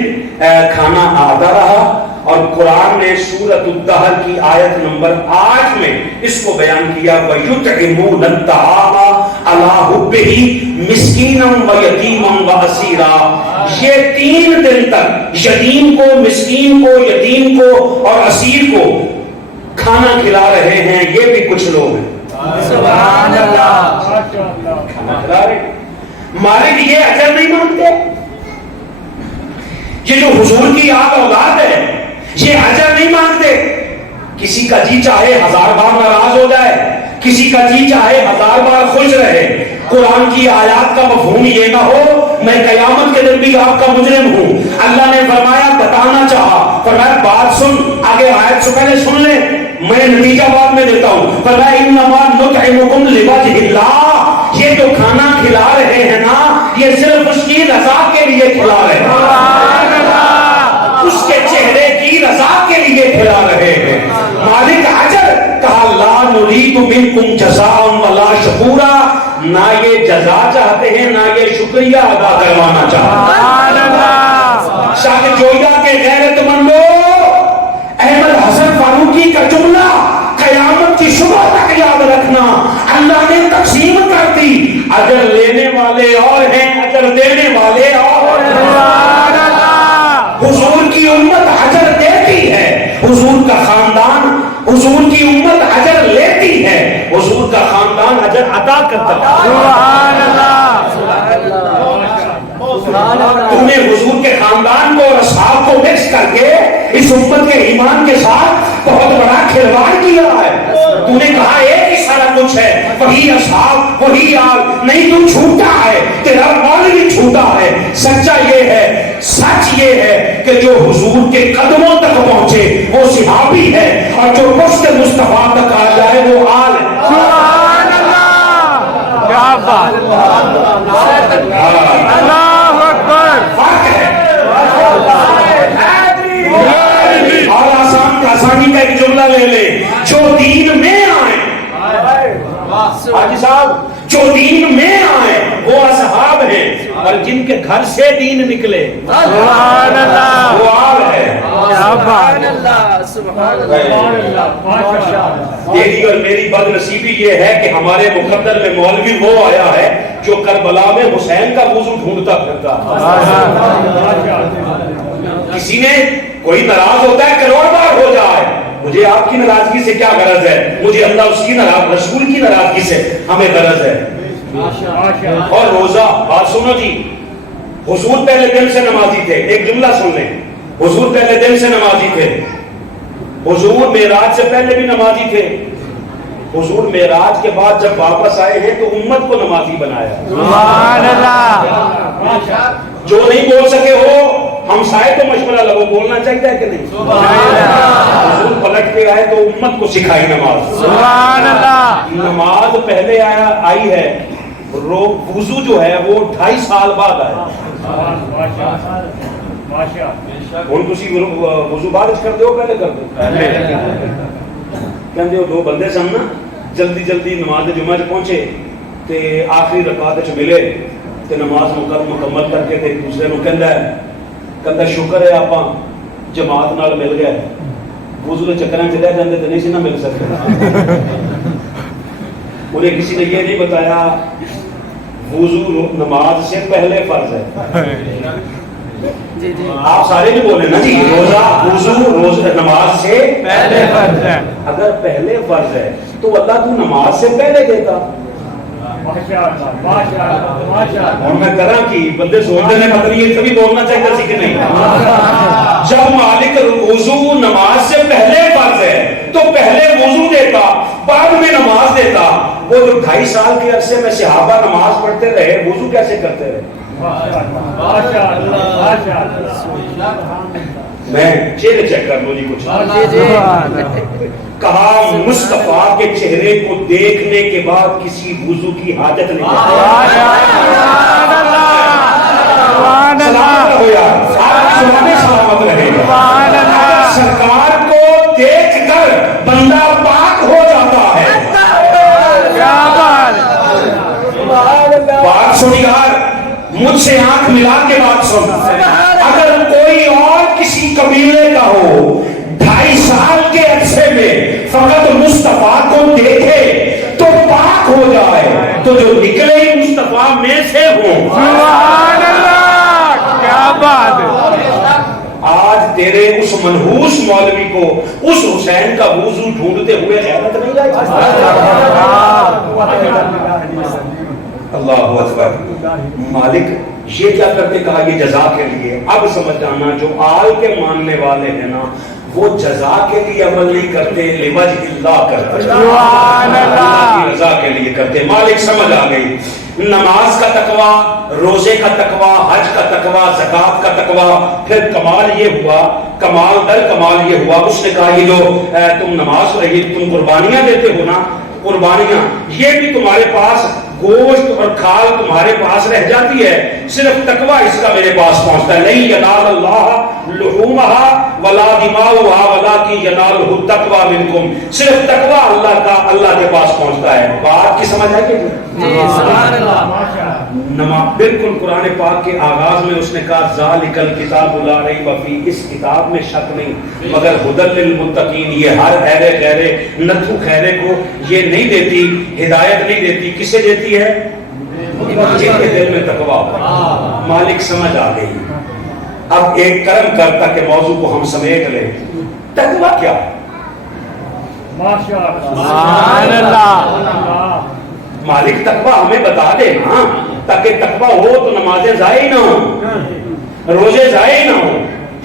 کھانا آتا رہا اور قرآن نے سورۃ الدہر کی آیت نمبر 8 میں اس کو بیان کیا وَيُطْعِمُونَ الطَّعَامَ عَلَىٰ حُبِّهِ مِسْكِينًا وَيَتِيمًا وَأَسِيرًا یہ 3 دن تک یتیم کو مسکین کو یتیم کو اور اسیر کو کھانا کھلا رہے ہیں یہ بھی کچھ لوگ ہیں سبحان اللہ کھانا کھلا رہے مالک یہ اجر نہیں مانتے یہ جو حضور کی آپ اولاد ہے یہ اجر نہیں مانگتے کسی کا جی چاہے 1000 بار ناراض ہو جائے کسی کا جی چاہے 1000 بار خوش رہے قرآن کی آیات کا مفہوم یہ نہ ہو میں قیامت کے دن بھی آپ کا مجرم ہوں اللہ نے فرمایا بتانا چاہا فرمایا بات سن آگے آیت سے پہلے سن لے میں نتیجہ بعد میں دیتا ہوں فرمایا انما نطعمکم لوجہ اللہ یہ جو کھانا کھلا رہے ہیں نا یہ صرف اس کی رضا کے لیے کھلا رہے ہیں اس کے چہرے کی رضا کے لیے کھلا رہے ہیں مالک اجر کہا لا نريد منکم جزاء ولا شکورا نہ یہ جزا چاہتے ہیں نہ یہ شکریہ ادا کروانا چاہتے ہیں شاہ جویا کے غیرت مندو احمد حسن فاروقی کا جملہ قیامت کی صبح تک یاد رکھنا اللہ نے تقسیم کر دی. اجر لینے والے اور ہیں, اجر دینے والے اور ہیں. سبحان اللہ. حضور کی امت اجر دیتی ہے, حضور کا خاندان, حضور کی امت اجر لیتی ہے, حضور کا خاندان اجر عطا کرتا ہے. سبحان اللہ. تم نے حضور کے خاندان کو اور اصحاب کو مکس کر کے اس امت کے ایمان کے ساتھ بہت بڑا کھلواڑ کیا ہے. تو نے کہا ایک ہی سارا کچھ ہے, وہی اصحاب وہی آل. نہیں, تو چھوٹا ہے, تیرا مولوی چھوٹا ہے. سچا یہ ہے, سچ یہ ہے کہ جو حضور کے قدموں تک پہنچے وہ صحابی ہے, اور جو پشت مصطفیٰ تک آ جائے وہ آل ہے. سبحان اللہ. کیا بات. اللہ اکبر. فرق ہے. اور آسانی کا ایک جملہ لے لے, جو دین میں آئے, حاجی صاحب, جو دین میں آئے وہ اصحاب ہیں, اور جن کے گھر سے دین نکلے سبحان اللہ. وہ آل ہے. کیا بات. تیری اور میری بد نصیبی یہ ہے کہ ہمارے مقدر میں مولوی وہ آیا ہے جو کربلا میں حسین کا وضو ڈھونڈتا پھرتا. کسی نے کوئی ناراض ہوتا ہے کروڑ بار ہو جائے, مجھے آپ کی ناراضگی سے کیا غرض ہے, مجھے اللہ اس کی رسول کی ناراضگی سے ہمیں غرض ہے. اور روزہ, بات سنو جی, حضور پہلے دن سے نمازی تھے. ایک جملہ سن لیں, حضور پہلے دن سے نمازی تھے. حضور معراج سے پہلے بھی نمازی تھے. حضور معراج کے بعد جب واپس آئے ہیں تو امت کو نمازی بنایا. سبحان اللہ. جو نہیں بول سکے ہو ہم سائے تو مشورہ لگو, بولنا چاہیے کہ نہیں. حضور پلٹ کے آئے تو امت کو سکھائی نماز. سبحان اللہ. نماز پہلے آئی ہے, وضو جو ہے وہ 2.5 سال بعد آیا. ہوں تھی وضو بعد کرتے ہو پہلے کرتے کہتے ہو. 2 بندے سن نا, جلدی جلدی نماز جمعہ پہنچے تے آخری رکعت ملے تے نماز مکمل کر کے تے ایک دوسرے کو کہتا شکر ہے آپ جماعت نال مل گئے, وضو کے چکر چ رہ جاتے تو نہیں سی نہ مل سکتے. انہیں کسی نے یہ نہیں بتایا وضو نماز سے پہلے فرض ہے. آپ سارے نہیں بولے نا جی, روزہ وضو نماز سے پہلے فرض ہے. اگر پہلے فرض ہے تو اللہ تو نماز سے پہلے دیتا. اور میں کرا کہ بندے سوچتے ہیں پتہ نہیں یہ کبھی بولنا چاہیے سی کہ نہیں. جب مالک وضو نماز سے پہلے فرض ہے تو پہلے وضو دیتا, بعد میں نماز دیتا. وہ جو 2.5 سال کے عرصے میں صحابہ نماز پڑھتے رہے, وضو کیسے کرتے رہے؟ میں چیک کر لو جی کچھ. کہا مصطفیٰ کے چہرے کو دیکھنے کے بعد کسی وضو کی حاجت نہیں. سلامت رہے گا. سرکار کو دیکھ کر بندہ پاک ہو جاتا ہے. بات سن یار, مجھ سے آنکھ ملا کے بات سن. اگر کوئی اور کسی قبیلے کا ہو 2.5 سال کے عرصے میں فقط مصطفیٰ کو دیکھے تو پاک ہو جائے, تو جو نکلے ہی مصطفیٰ میں سے ہوں. سبحان اللہ. کیا بات ہے. آج تیرے اس منحوس مولوی کو اس حسین کا وضو ڈھونڈتے ہوئے غیرت نہیں آئی. اللہ اکبر. مالک یہ کیا کرتے, کہا یہ جزا کے لیے. اب سمجھ جانا جو آل کے ماننے والے ہیں نا وہ جزا کے لیے عمل نہیں کرتے, لوجہ اللہ کرتے, سبحان اللہ. رضا کے لیے کرتے. مالک سمجھ آ گئی. نماز کا تقویٰ, روزے کا تقویٰ, حج کا تقویٰ, زکات کا تقویٰ. پھر کمال یہ ہوا, کمال در کمال یہ ہوا, اس نے کہا یہ جو تم نماز پڑھی, تم قربانیاں دیتے ہو نا, قربانیاں یہ بھی تمہارے پاس گوشت اور کھال تمہارے پاس رہ جاتی ہے, صرف تقوی اس کا میرے پاس پہنچتا ہے. نہیں ینال اللہ لحومها ولا دماؤها ولکن ینالہ التقوی منکم. صرف تقوی اللہ کا اللہ کے پاس پہنچتا ہے. بات کی سمجھ آئی کہ سبحان اللہ. نماز بالکل قرآن پاک کے آغاز میں اس نے کہا ذالک الکتاب لا ریب فیہ، اس کتاب میں شک نہیں مگر ھدی للمتقین. یہ ہر ایرے غیرے نتھو خیرے کو یہ نہیں دیتی، ہدایت نہیں دیتی. کسے دیتی ہے؟ جن کے دل میں تقویٰ ہو. مالک سمجھ آ گئی. اب ایک کرم کرتا کہ موضوع کو ہم سمیٹ لیں. تقویٰ کیا ہے؟ سبحان اللہ. مالک تقویٰ ہمیں بتا دے نا، تاکہ تقویٰ ہو تو نمازیں ضائع نہ ہوں، روزے ضائع نہ ہوں.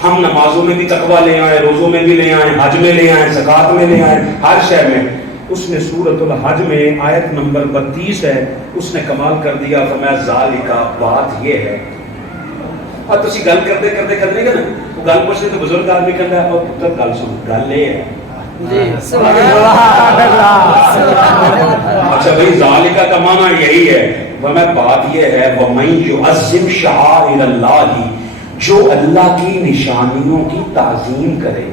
ہم نمازوں میں بھی تقویٰ لے آئے، روزوں میں بھی لے آئے، حج میں لے آئے، زکوٰۃ میں لے آئے، ہر شے میں. اس نے سورۃ الحج میں آیت نمبر 32 ہے، اس نے کمال کر دیا. فرمایا ذالک، بات یہ ہے. اب تسی گل کرتے کرتے کرنے گا نا، وہ گل پوچھتے تو بزرگ آدمی کرتا ہے اور پتر گل سن، گل یہ ہے. اچھا بھائی ذالک کا معنی یہی ہے. فرمایا بات یہ ہے وَمَن يُعَظِّمْ شَعَائِرَ اللَّهِ، جو اللہ کی نشانیوں کی تعظیم کرے.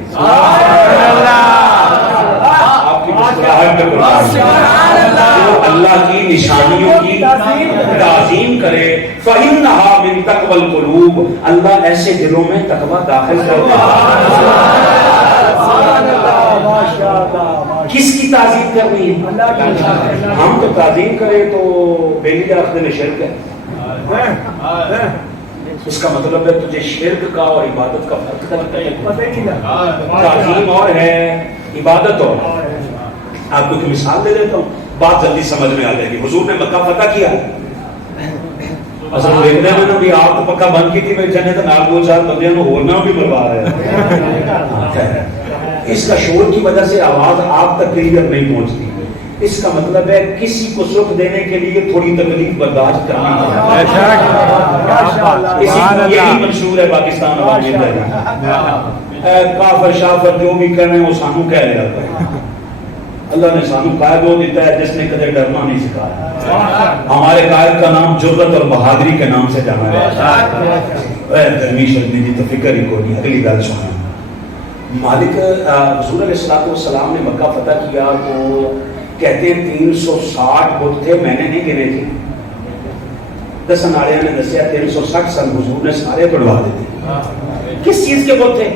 آپ کی مسکراہٹ پہ قربان، جو اللہ کی نشانیوں کی تعظیم کرے فَإِنَّهَا مِن تَقْوَى الْقُلُوبِ، اللہ ایسے دلوں میں تقویٰ داخل کرتا ہے. کس کی تعظیم کرنی ہے؟ ہم تو تعظیم کریں تو بیلی کا رکھ دینے شرک ہے. اس کا مطلب ہے تجھے شرک کا اور عبادت کا فرق کرتا ہے. تعظیم اور ہے، عبادت اور ہے. آپ کو ایک مثال دے دیتا ہوں، بات جلدی سمجھ میں آ جائے گی. حضور نے مکہ فتح کیا، اصل دیکھنے میں بھی آپ کو پکا بند کی تھی میں جانے تو نال دو چار بندیاں کو ہونا بھی برباد ہے. اس کا شور کی وجہ سے آواز آپ تک کلیئر نہیں پہنچتی. اس کا مطلب ہے کسی کو سکھ دینے کے لیے تھوڑی تکلیف برداشت کرنی ہے. یہی منشور ہے پاکستان عوامی کافر شافر جو بھی کرنے وہ سانو کہہ رہا ہے. اللہ نے سانو قائد وہ دیتا ہے جس نے کدے ڈرنا نہیں سکھایا. ہمارے قائد کا نام جرأت اور بہادری کے نام سے جانا ہے. درویش آدمی کی تو فکر ہی کوئی نہیں. اگلی گل سنا. مالک حضور علیہ السلام نے مکہ فتح کیا تو کہتے ہیں 360 بت تھے، میں نے نہیں گنے تھے. دسن والے نے دسیا 360 سن حضور نے سارے توڑوا دیتے. کس چیز کے بت تھے؟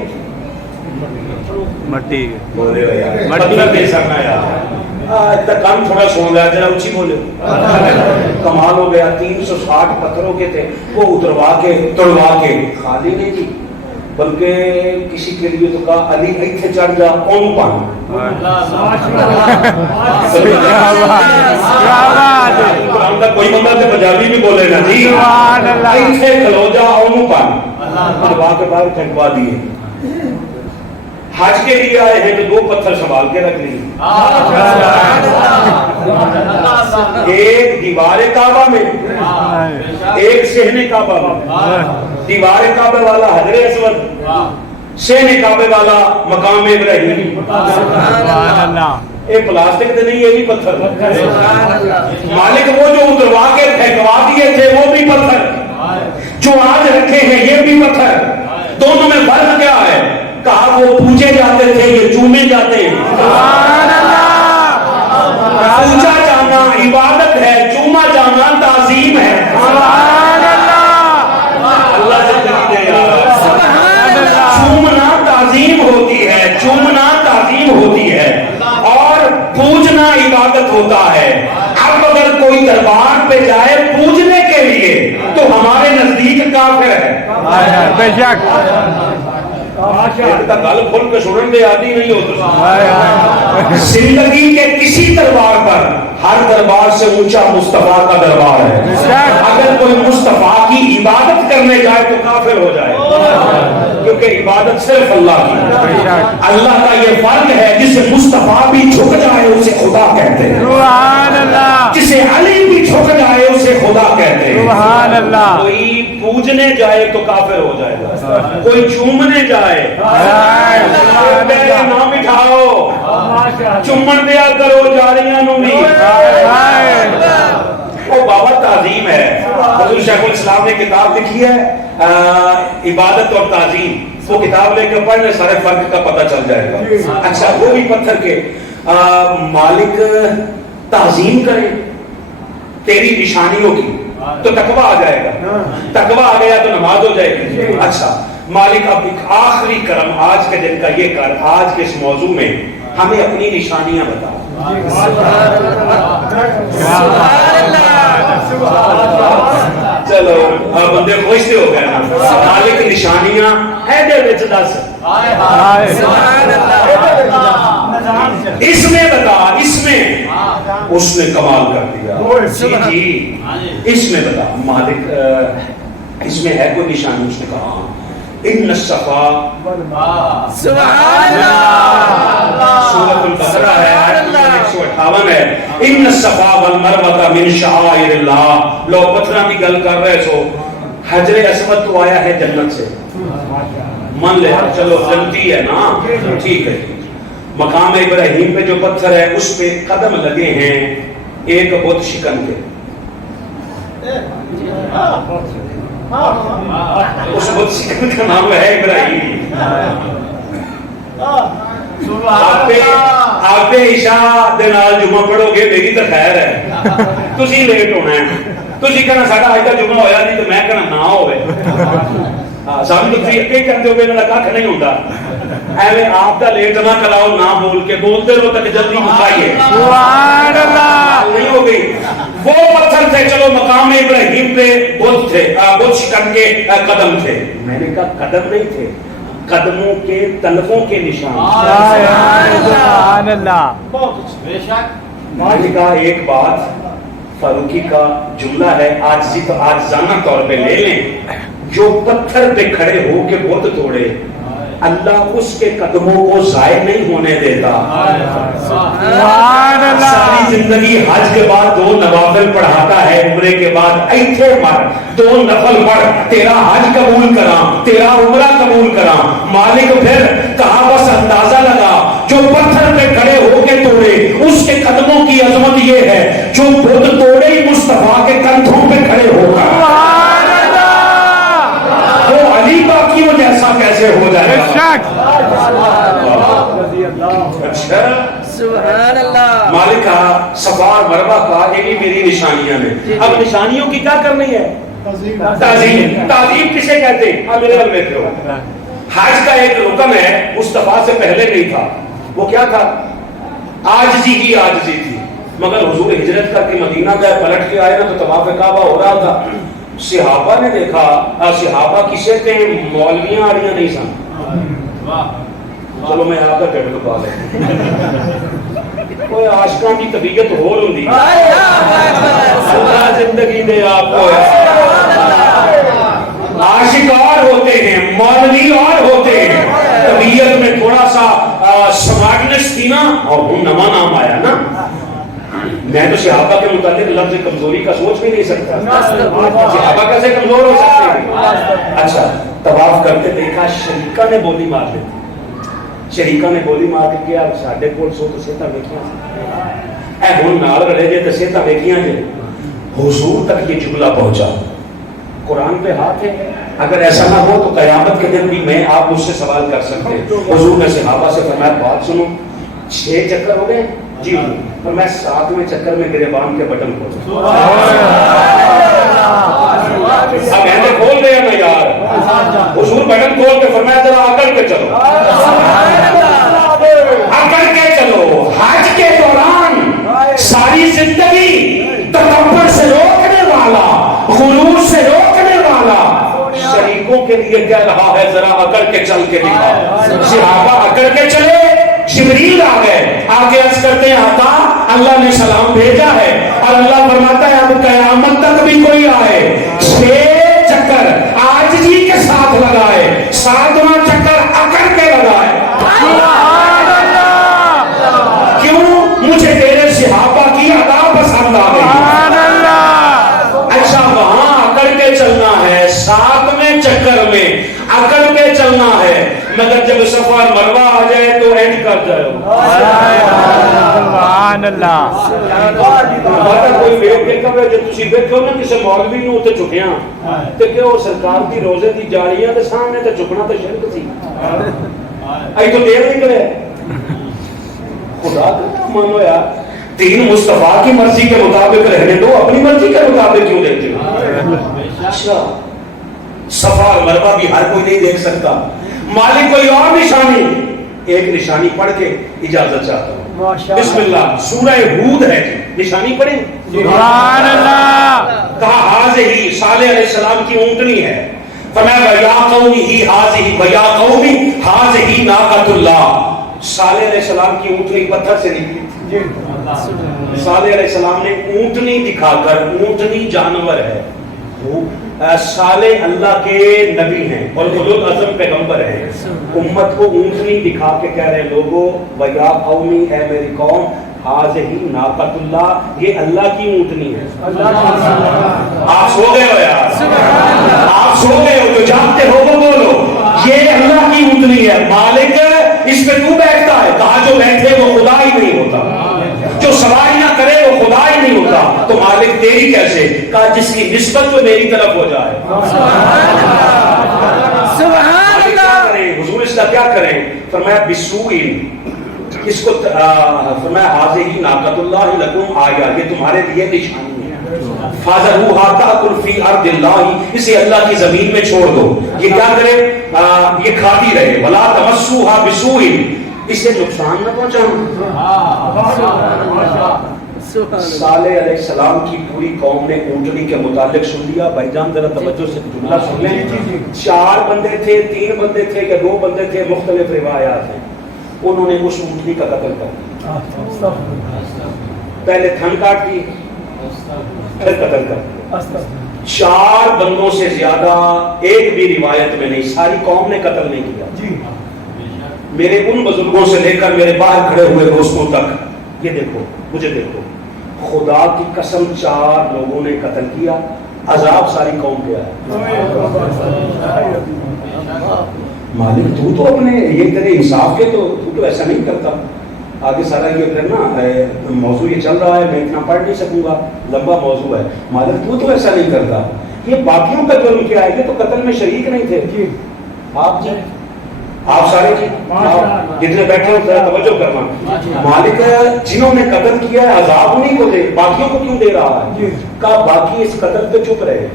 مٹی. بولے مطلب دے سکنا یار کام تھوڑا سن رہا ذرا اچھی بولے. کمال ہو گیا. 360 پتھروں کے تھے، وہ اتروا کے توڑوا کے خالی نہیں تھی بلکہ کسی کے لیے تو کہا علی ایتھے چڑھ جا اون پان. کوئی بندہ تو پنجابی بھی بولے نا جی، ایتھے کھلو جا اون پان. دبا کے باہر پھینکوا دیے. حج کے لیے آئے ہیں تو 2 پتھر سنبھال کے رکھ لیے. ایک دیوار کعبہ میں، ایک صحن کعبہ میں. دیوار کعبہ والا حجر اسود، صحن کعبہ والا مقام ابراہیم. یہ پلاسٹک تو نہیں، یہ بھی پتھر. مالک وہ جو اتروا کے پھینکوا دیے تھے وہ بھی پتھر، جو آج رکھے ہیں یہ بھی پتھر. دونوں میں فرق کیا ہے؟ کہا وہ پوجے جاتے تھے، یہ چومے جاتے ہیں. پوجا جانا عبادت ہے، چوما جانا تعظیم ہے. اللہ سے چومنا تعظیم ہوتی ہے، چومنا تعظیم ہوتی ہے اور پوجنا عبادت ہوتا ہے. اب اگر کوئی دربار پہ جائے پوجنے کے لیے تو ہمارے نزدیک کافر ہے. بے شک. گل کھل کے سنن دے آدھی نہیں ہوتا. زندگی کے کسی دربار پر، ہر دربار سے اونچا مصطفیٰ کا دربار ہے. اگر کوئی مصطفیٰ کی عبادت کرنے جائے تو کافر ہو جائے، کیونکہ عبادت صرف اللہ کی. اللہ کا یہ فرق ہے، جسے مصطفیٰ بھی جھک جائے اسے خدا کہتے ہیں. جسے علی بھی جھک جائے اسے خدا کہتے ہیں. کوئی پوجنے جائے تو کافر ہو جائے گا، کوئی چومنے جائے نہ مٹھاؤ، چومن دیا کرو جاریاں نو بھی. وہ بابا تعظیم ہے. حضور شیخ الاسلام نے کتاب لکھی ہے عبادت اور تعظیم. وہ کتاب لے کے پڑھنے سارے فرق کا پتہ چل جائے گا. اچھا وہ بھی پتھر کے مالک تعظیم کریں تیری نشانیوں کی تو تقویٰ آ جائے گا. تقویٰ آ گیا تو نماز ہو جائے گی. اچھا مالک اب ایک آخری کرم آج کے دن کا یہ کر, آج کے اس موضوع میں ہمیں اپنی نشانیاں بتا. چلو بندے خوش سے ہو گئے نا. مالک نشانیاں ہے دے وچ دس اس میں بتا, اس میں اس نے کمال کر دیا. جی اس میں بتا مالک اس میں ہے کوئی نشانی؟ اس نے کہا ان الصفا سبحان اللہ سورۃ البقرہ ہے 158 ہے. ان الصفا والمروہ من شعائر اللہ. لو پتھراں کی گل کر رہے سو حجر اسود تو آیا ہے جنت سے, مان لے چلو جنتی ہے نا, ٹھیک ہے. مقام ابراہیم پہ جو پتھر ہے اس پہ قدم لگے ہیں ایک بت شکن کے. اس بت شکن کا نام ہے ابراہیم. آپ عشاء دے نال جمعہ پڑھو گے میری تو خیر ہے, تسی لیٹ ہونا ہے. تسی کہنا ساڈا اج دا جمعہ ہویا نہیں تو میں کہنا نہ ہوئے. سامنے تو تسی اکے کہتے ہو میرا کھ نہیں ہوندا. ایویں آپ دا لیٹ نہ کراؤ, نہ بول کے بولتے رہو تک جلدی مکائیے. سبحان اللہ. نہیں ہو گئی. وہ پتھر تھے, چلو مقام ابراہیم پہ بت تھے, بت شکن کے قدم تھے. میں نے کہا قدم نہیں تھے, قدموں کے تلفوں کے نشان. سبحان اللہ. میں نے کہا ایک بات فاروقی کا جملہ ہے, آجزی تو آجزانہ طور پہ لے لیں. جو پتھر پہ کھڑے ہو کے بت توڑے اللہ اس کے قدموں کو ضائع نہیں ہونے دیتا. ساری زندگی حج کے بعد 2 نوافل پڑھاتا ہے, عمرے کے بعد ایتھے مر 2 نفل پڑھ, تیرا حج قبول کراں, تیرا عمرہ قبول کراں. مالک پھر کہا بس اندازہ لگا جو پتھر پہ کھڑے ہو کے توڑے اس کے قدموں کی عظمت یہ ہے جو بت توڑے ہی مصطفیٰ کے کندھوں پہ کھڑے ہوگا. کیوں جیسا کیسے ہو جائے گا. اچھا سبحان اللہ. مالک کا صفا اور مروہ کا یہ بھی میری نشانیاں ہیں. اب نشانیوں کی کیا کرنی ہے؟ تعظیم. تعظیم کسے کہتے ہیں؟ آپ میرے بل بیٹھے ہو. حج کا ایک رکن ہے مصطفیٰ سے پہلے نہیں تھا. وہ کیا تھا؟ عاجزی ہی عاجزی تھی. مگر حضور ہجرت کر کے مدینہ گئے, پلٹ کے آئے نا تو طواف کعبہ ہو رہا تھا. صحابہ نے دیکھا, صحابہ کسے تھے؟ مولویاں آڑیاں نہیں سن. چلو میں آپ کا ٹیبل پا لیں. کوئی عاشقاں کی طبیعت ہو رہی, اللہ زندگی دے آپ کو. عاشق اور ہوتے ہیں, مولوی اور ہوتے ہیں. طبیعت میں تھوڑا سا سمارٹنس تھی نا, اور وہ نواں نام آیا نا. میں تو صحابہ کے متعلق لفظ کمزوری کا سوچ بھی نہیں سکتا. صحابہ کیسے کمزور ہو سکتے ہیں؟ اچھا طواف کرتے دیکھا شریکہ نے بولی مار دی. شریکہ نے بولی مار کے کیا ساڈے کول سو تو سیتا ویکھیاں اے ہن نال رلے جے تے سیتا ویکھیاں جے. حضور تک یہ جملہ پہنچا. قرآن پہ ہاتھ ہے. اگر ایسا نہ ہو تو قیامت کے دن بھی میں آپ مجھ سے سوال کر سکتے. حضور نے صحابہ سے فرمایا بات سنو, 6 چکر ہو گئے جی, اور میں 7ویں چکر میں گریبان کے بٹن کھولا. اب میں کھول دیا نا یار. حضور بٹن کھول کے فرمایا ذرا اکڑ کے چلو, اکڑ کے چلو. حج کے دوران ساری زندگی تکبر سے روکنے والا, غرور سے روکنے والا شریکوں کے لیے کہہ رہا ہے ذرا اکڑ کے چل کے دکھا. صحابہ اکڑ کے چلے, جبریل آ گئے, آگے عرض کرتے ہیں آقا اللہ نے سلام بھیجا ہے, اور اللہ فرماتا ہے اب قیامت تک بھی کوئی آئے 6 چکر عاجزی کے ساتھ لگائے, 7واں چکر اکڑ کے لگائے. کیوں؟ مجھے تیرے صحابہ کی ادا پسند آ گئی. اچھا وہاں اکڑ کے چلنا ہے, 7ویں چکر میں اکڑ کے چلنا ہے, مگر جب صفا اور مروہ آ جائے تو اینڈ کر جائے. سبحان اللہ ہمارا کوئی ویک دیکھا ہوا جو تسی دیکھو نا کسی مولوی نو تے جھکیاں تے کہ وہ سرکار دی روزے دی جاریاں دے سامنے تے جھکنا تے شرک سی ائی تو دیر نکلے خدا کا مانو یار دین مصطفیٰ کی مرضی کے مطابق رہنے دو اپنی مرضی کے مطابق کیوں دیکھتے ہو اچھا صفا اور مروہ بھی ہر کوئی نہیں دیکھ سکتا مالک کوئی اور نشانی ایک نشانی پڑھ کے اجازت چاہتا ہوں بسم اللہ سورہ ہود ہے نشانی پڑھیں سبحان اللہ کہا حاضی صالح علیہ السلام کی اونٹنی ہے فرمایا وَيَا قَوْمِهِ حَاضِهِ وَيَا قَوْمِ حَاضِهِ نَاقَةُ اللَّهِ صالح علیہ السلام کی اونٹنی پتھر سے نکلی صالح علیہ السلام نے اونٹنی دکھا کر اونٹنی جانور ہے صالح اللہ کے نبی ہیں اور اولو العزم پیغمبر ہیں امت کو اونٹنی دکھا کے کہہ رہے لوگوں وَيَا قَوْمِ اے میری قوم حَاضِهِ نَاقَةُ اللَّهِ یہ اللہ کی اونٹنی ہے آپ سو گئے ہو یار آپ سو گئے ہو جو جانتے ہو وہ بولو یہ اللہ کی اونٹنی ہے مالک اس پہ تو بیٹھتا ہے کہا جو بیٹھے وہ خدا ہی نہیں ہوتا جو سواری نہ کرے وہ خدا ہی نہیں ہوتا تو مالک تیری کیسے کہا جس کی نسبت تو میری طرف ہو جائے سبحان اللہ حضور اس کا کیا کریں فرمایا بسوئن اس کو فرمایا حاضی ناقۃ اللہ لکم آیا یہ تمہارے لیے نشانی ہے فَذَرُوهَا تَأْكُلْ فِي أَرْضِ اللَّهِ اسے اللہ کی زمین میں چھوڑ دو یہ کیا کرے یہ کھاتی رہے وَلَا تَمَسُّوهَا بِسُوءٍ اسے نقصان نہ پہنچاؤں صالح علیہ السلام کی پوری قوم نے اونٹنی کے متعلق سن لیا بھائی جان ذرا توجہ سے جملہ سن لیں 4 بندے تھے 3 بندے تھے یا 2 بندے تھے مختلف روایات ہیں انہوں نے اس اونٹنی کا قتل کر دیا پہلے تھن کاٹ دی پھر قتل کر دیا 4 بندوں سے زیادہ ایک بھی روایت میں نہیں ساری قوم نے قتل نہیں کیا میرے ان بزرگوں سے لے کر میرے باہر کھڑے ہوئے دوستوں تک یہ دیکھو مجھے دیکھو خدا کی قسم 4 لوگوں نے قتل کیا عذاب ساری قوم پہ آیا مالک تو اپنے یہ تیرے انصاف کے تو ایسا نہیں کرتا آگے سارا یہ پھر نا موضوع یہ چل رہا ہے میں اتنا پڑھ نہیں سکوں گا لمبا موضوع ہے مالک تو ایسا نہیں کرتا یہ باقیوں کا جرم کیا ہے یہ تو قتل میں شریک نہیں تھے آپ سارے جی جتنے بیٹھے ہو ذرا توجہ کرنا مالک جنہوں نے قتل کیا ہے عذاب انہیں کو دے باقیوں کو کیوں دے رہا ہے کہا باقی اس قتل پہ چپ رہے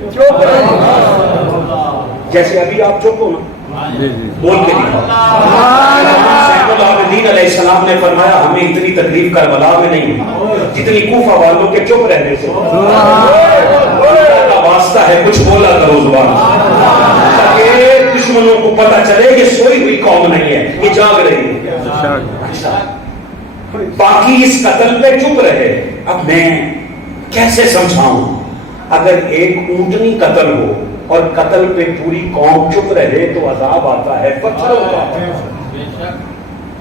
جیسے ابھی آپ چپ ہو نا بول کے العابدین علیہ السلام نے فرمایا ہمیں اتنی تکلیف کربلا میں نہیں جتنی کوفہ والوں کے چپ رہنے سے کا واسطہ ہے کچھ بولا کرو زبان تاکہ دشمنوں کو پتہ چلے یہ سوئی ہوئی قوم نہیں ہے یہ جاگ رہی ہے باقی اس قتل پہ چپ رہے اب میں کیسے سمجھاؤں اگر ایک اونٹنی قتل ہو اور قتل پہ پوری قوم چپ رہے تو عذاب آتا ہے پتھر ہوتا ہے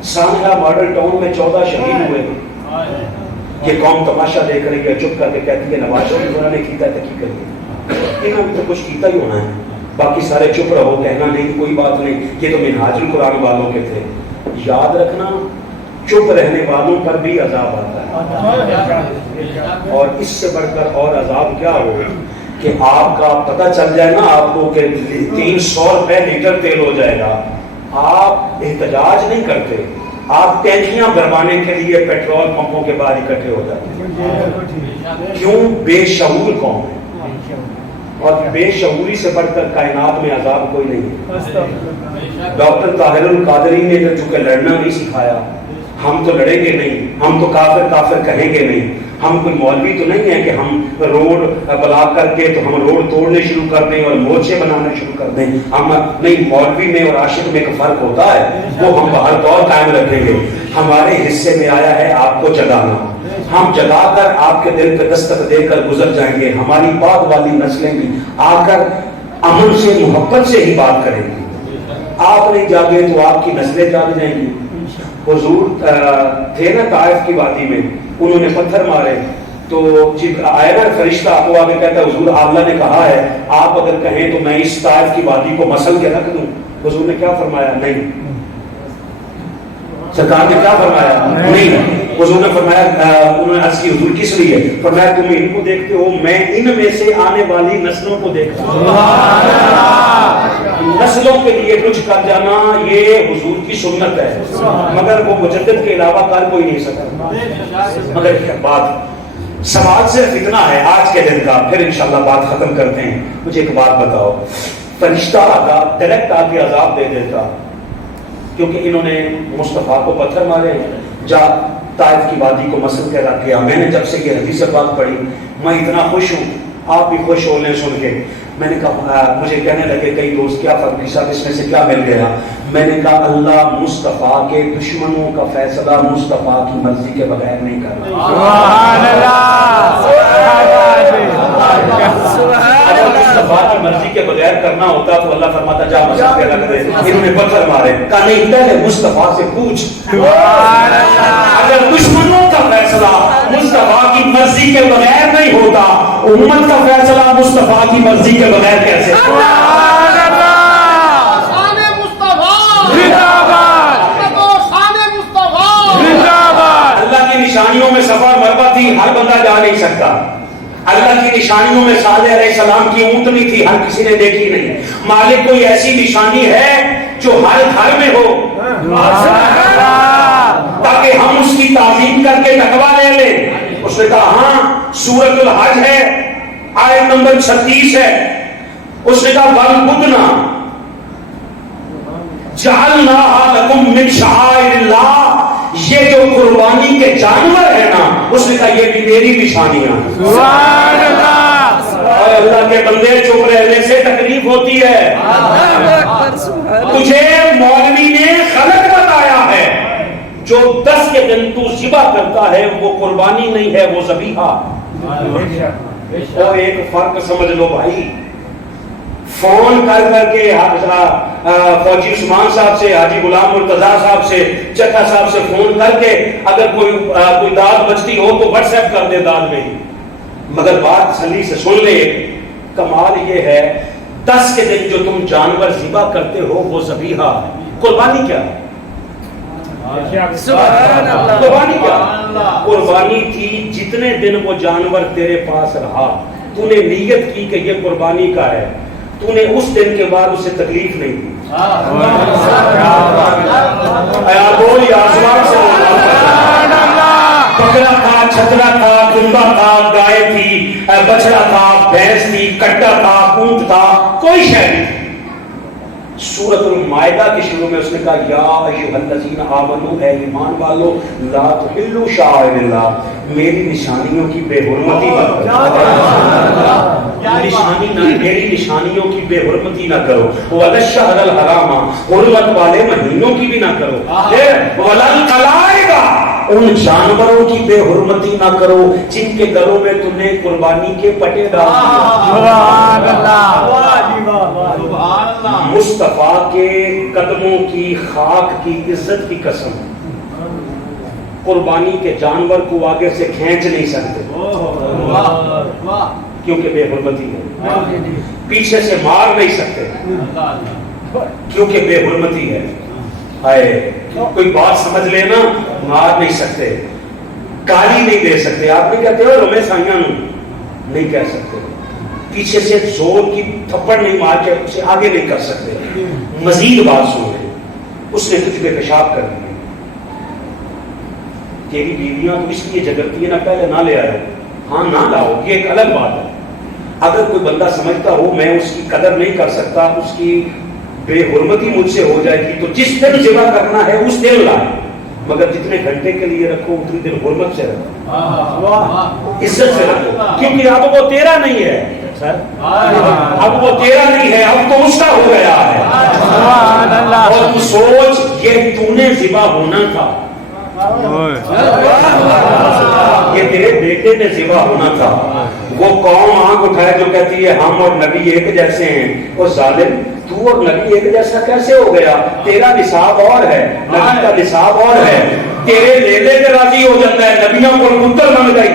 سانحہ ماڈل ٹاؤن میں 14 شہید ہوئے یہ قوم تماشا دیکھ رہی ہے چپ کر کے کہتی ہے نواز شریف انہوں نے کیتا ہے کی کریے انہوں نے تو کچھ کیتا ہی ہونا ہے باقی سارے چپ رہو کہنا نہیں کوئی بات نہیں یہ تو منہاج القرآن والوں کے تھے یاد رکھنا چپ رہنے والوں پر بھی عذاب آتا ہے اور اس سے بڑھ کر اور عذاب کیا ہو کہ آپ کا پتہ چل جائے نا آپ کو کہ 300 روپے لیٹر تیل ہو جائے گا آپ احتجاج نہیں کرتے آپ ٹینکیاں بھروانے کے لیے پیٹرول پمپوں کے باہر اکٹھے ہو جاتے ہیں کیوں بے شعور قوم ہے اور بے شعوری سے بڑھ کر کائنات میں عذاب کوئی نہیں ہے ڈاکٹر طاہر القادری نے جو چونکہ لڑنا نہیں سکھایا ہم تو لڑیں گے نہیں ہم تو کافر کافر کہیں گے نہیں ہم کوئی مولوی تو نہیں ہے کہ ہم روڈ بلاک کر کے تو ہم روڈ توڑنے شروع کر دیں اور مورچے بنانا شروع کر دیں ہم نہیں مولوی میں اور عاشق میں ایک فرق ہوتا ہے وہ ہم ہر دور قائم رکھیں گے ہمارے حصے میں آیا ہے آپ کو جگانا ہم جگا کر آپ کے دل پہ دستک دے کر گزر جائیں گے ہماری بعد والی نسلیں بھی آ کر امن سے محبت سے ہی بات کریں گی آپ نہیں جاگے تو آپ کی نسلیں جاگ جائیں گی حضور تھے نا طائف کی وادی میں انہوں نے پتھر مارے تو آیا نا فرشتہ آپ کو آگے کہتا ہے حضور اللہ نے کہا ہے آپ اگر کہیں تو میں اس طائف کی وادی کو مسل کے رکھ دوں حضور نے کیا فرمایا نہیں سرکار نے کیا فرمایا نہیں حضور نے فرمایا انہوں نے عرض کی حضور کس لیے؟ فرمایا تم ان کو دیکھتے ہو میں ان میں سے آنے والی نسلوں کو دیکھتا ہوں. نسلوں کے لیے کچھ کر جانا یہ حضور کی سنت ہے, مگر وہ مجدد کے علاوہ کر کوئی نہیں سکتا. مگر ایک بات سوال صرف اتنا ہے آج کے دن کا, پھر انشاءاللہ بات ختم کرتے ہیں. مجھے ایک بات بتاؤ, فرشتہ آتا ڈائریکٹ آ کے عذاب دے دیتا کیونکہ انہوں نے مصطفیٰ کو پتھر مارے, جا طائف کی وادی کو مسل کے رکھ گیا. میں نے جب سے یہ حدیث پاک پڑھی میں اتنا خوش ہوں, آپ بھی خوش ہو لیں سن کے. میں نے کہا مجھے کہنے لگے کئی دوست کیا فرق صاحب اس میں سے کیا مل گیا؟ میں نے کہا اللہ مصطفیٰ کے دشمنوں کا فیصلہ مصطفیٰ کی مرضی کے بغیر نہیں کرنا. سبحان اللہ, اگر مصطفیٰ کی مرضی کے بغیر کرنا ہوتا تو اللہ فرماتا جا مسل کے رکھ دے. انہوں نے پتھر مارے, کہا نہیں پہلے مصطفیٰ سے پوچھ. اگر دشمنوں کا فیصلہ مصطفیٰ کی مرضی کے بغیر نہیں ہوتا, امت کا فیصلہ مصطفیٰ کی مرضی کے بغیر کیسے ہوتا؟ اللہ کی نشانیوں میں صفا مربع تھی, ہر بندہ جا نہیں سکتا. اللہ کی نشانیوں میں صالح علیہ السلام کی اونٹنی تھی, ہر کسی نے دیکھی نہیں. مالک کوئی ایسی نشانی ہے جو ہر گھر میں ہو تاکہ ہم اس کی تعظیم کر کے تقویٰ لے لیں؟ اس نے کہا ہاں سورۃ الحج ہے, آیت نمبر 36 ہے. اس نے کہا وَالْبُدْنَ جَعَلْنَاهَا لَكُمْ مِنْ شَعَائِرِ اللَّهِ, یہ جو قربانی کے جانور ہیں نا, اس نے کہا یہ بھی میری نشانیاں ہیں. سبحان اللہ. اور اللہ کے بندے چپ رہنے سے تکلیف ہوتی ہے. تجھے مولوی نے غلط بتایا ہے, جو 10 کے دن تو ذبح کرتا ہے وہ قربانی نہیں ہے, وہ ذبیحہ. اور ایک فرق سمجھ لو بھائی, فون کر کے فوجی عثمان صاحب سے, حاجی غلام مرتضیٰ صاحب سے, چٹا صاحب سے فون کر کے اگر کوئی داد بچتی ہو تو واٹس ایپ کر دے داد میں, مگر بات تسلی سے سن لے. کمال یہ ہے 10 کے دن جو تم جانور ذبح کرتے ہو وہ ذبیحہ. قربانی کیا ہے؟ قربانی کیا؟ قربانی تھی جتنے دن وہ جانور تیرے پاس رہا, تو نے نیت کی کہ یہ قربانی کا ہے, تو نے اس دن کے بعد اسے تکلیف نہیں دی. بول یا آسمان سے بکرا تھا, چھترا تھا, کنبا تھا, گائے تھی, بچڑا تھا, بھینس تھی, کٹا تھا, اونٹ تھا, کوئی شے نہیں. سورۃ المائدہ کے شروع میں اس نے کہا یا ایھا الذین آمنوا, اے ایمان والو, لا تحلوا شعائر اللہ, میری نشانیوں کی بے حرمتی مت کرو. میری نشانیوں کی بے حرمتی نہ کرو. وَلَا الشَّهْرَ الْحَرَامَ, حرمت والے مہینوں کی بھی نہ کرو. وَلَا الْقَلَائِدَ, ان جانوروں کی بے حرمتی نہ کرو جن کے گلوں میں تم نے قربانی کے پٹے ڈال دیے. سبحان اللہ. مصطفیٰ کے قدموں کی خاک کی عزت کی قسم, قربانی کے جانور کو آگے سے کھینچ نہیں سکتے کیونکہ بے حرمتی ہے. پیچھے سے مار نہیں سکتے کیونکہ بے حرمتی ہے. کوئی بات سمجھ لینا, مار نہیں سکتے, گالی نہیں دے سکتے. آپ نہیں کہتے ہو رمے سائیاں نہیں کہہ سکتے, پیچھے سے زور کی تھپڑ نہیں مار کے اسے آگے نہیں کر سکتے. مزید بات سن لیں, اس نے تجھ پہ پیشاب کر دیا, تیری بیویاں تو اس لیے جگرتی ہے نا, پہلے نہ لے آئے, ہاں نہ لاؤ, یہ ایک الگ بات ہے. اگر کوئی بندہ سمجھتا ہو میں اس کی قدر نہیں کر سکتا, اس کی بے حرمتی مجھ سے ہو جائے گی, تو جس دن ذبح کرنا ہے اس دن لائے, مگر جتنے گھنٹے کے لیے رکھو اتنی دن حرمت سے رکھو, عزت سے رکھو, کیونکہ اب وہ تیرا نہیں ہے. اب وہ تیرا نہیں ہے, اب تو اس کا ہو گیا ہے. اور تو سوچ, یہ تو نے ذبح ہونا تھا, یہ تیرے بیٹے نے ذبح ہونا تھا. وہ قوم آنکھ اٹھائے جو کہتی ہے ہم اور نبی ایک جیسے ہیں. اور ظالم, تو اور نبی ایک جیسا کیسے ہو گیا؟ تیرا نصاب اور ہے, نبی کا نصاب اور ہے. تیرے لیلے پہ راضی ہو جاتا ہے, نبیوں کو پتر بن گئی.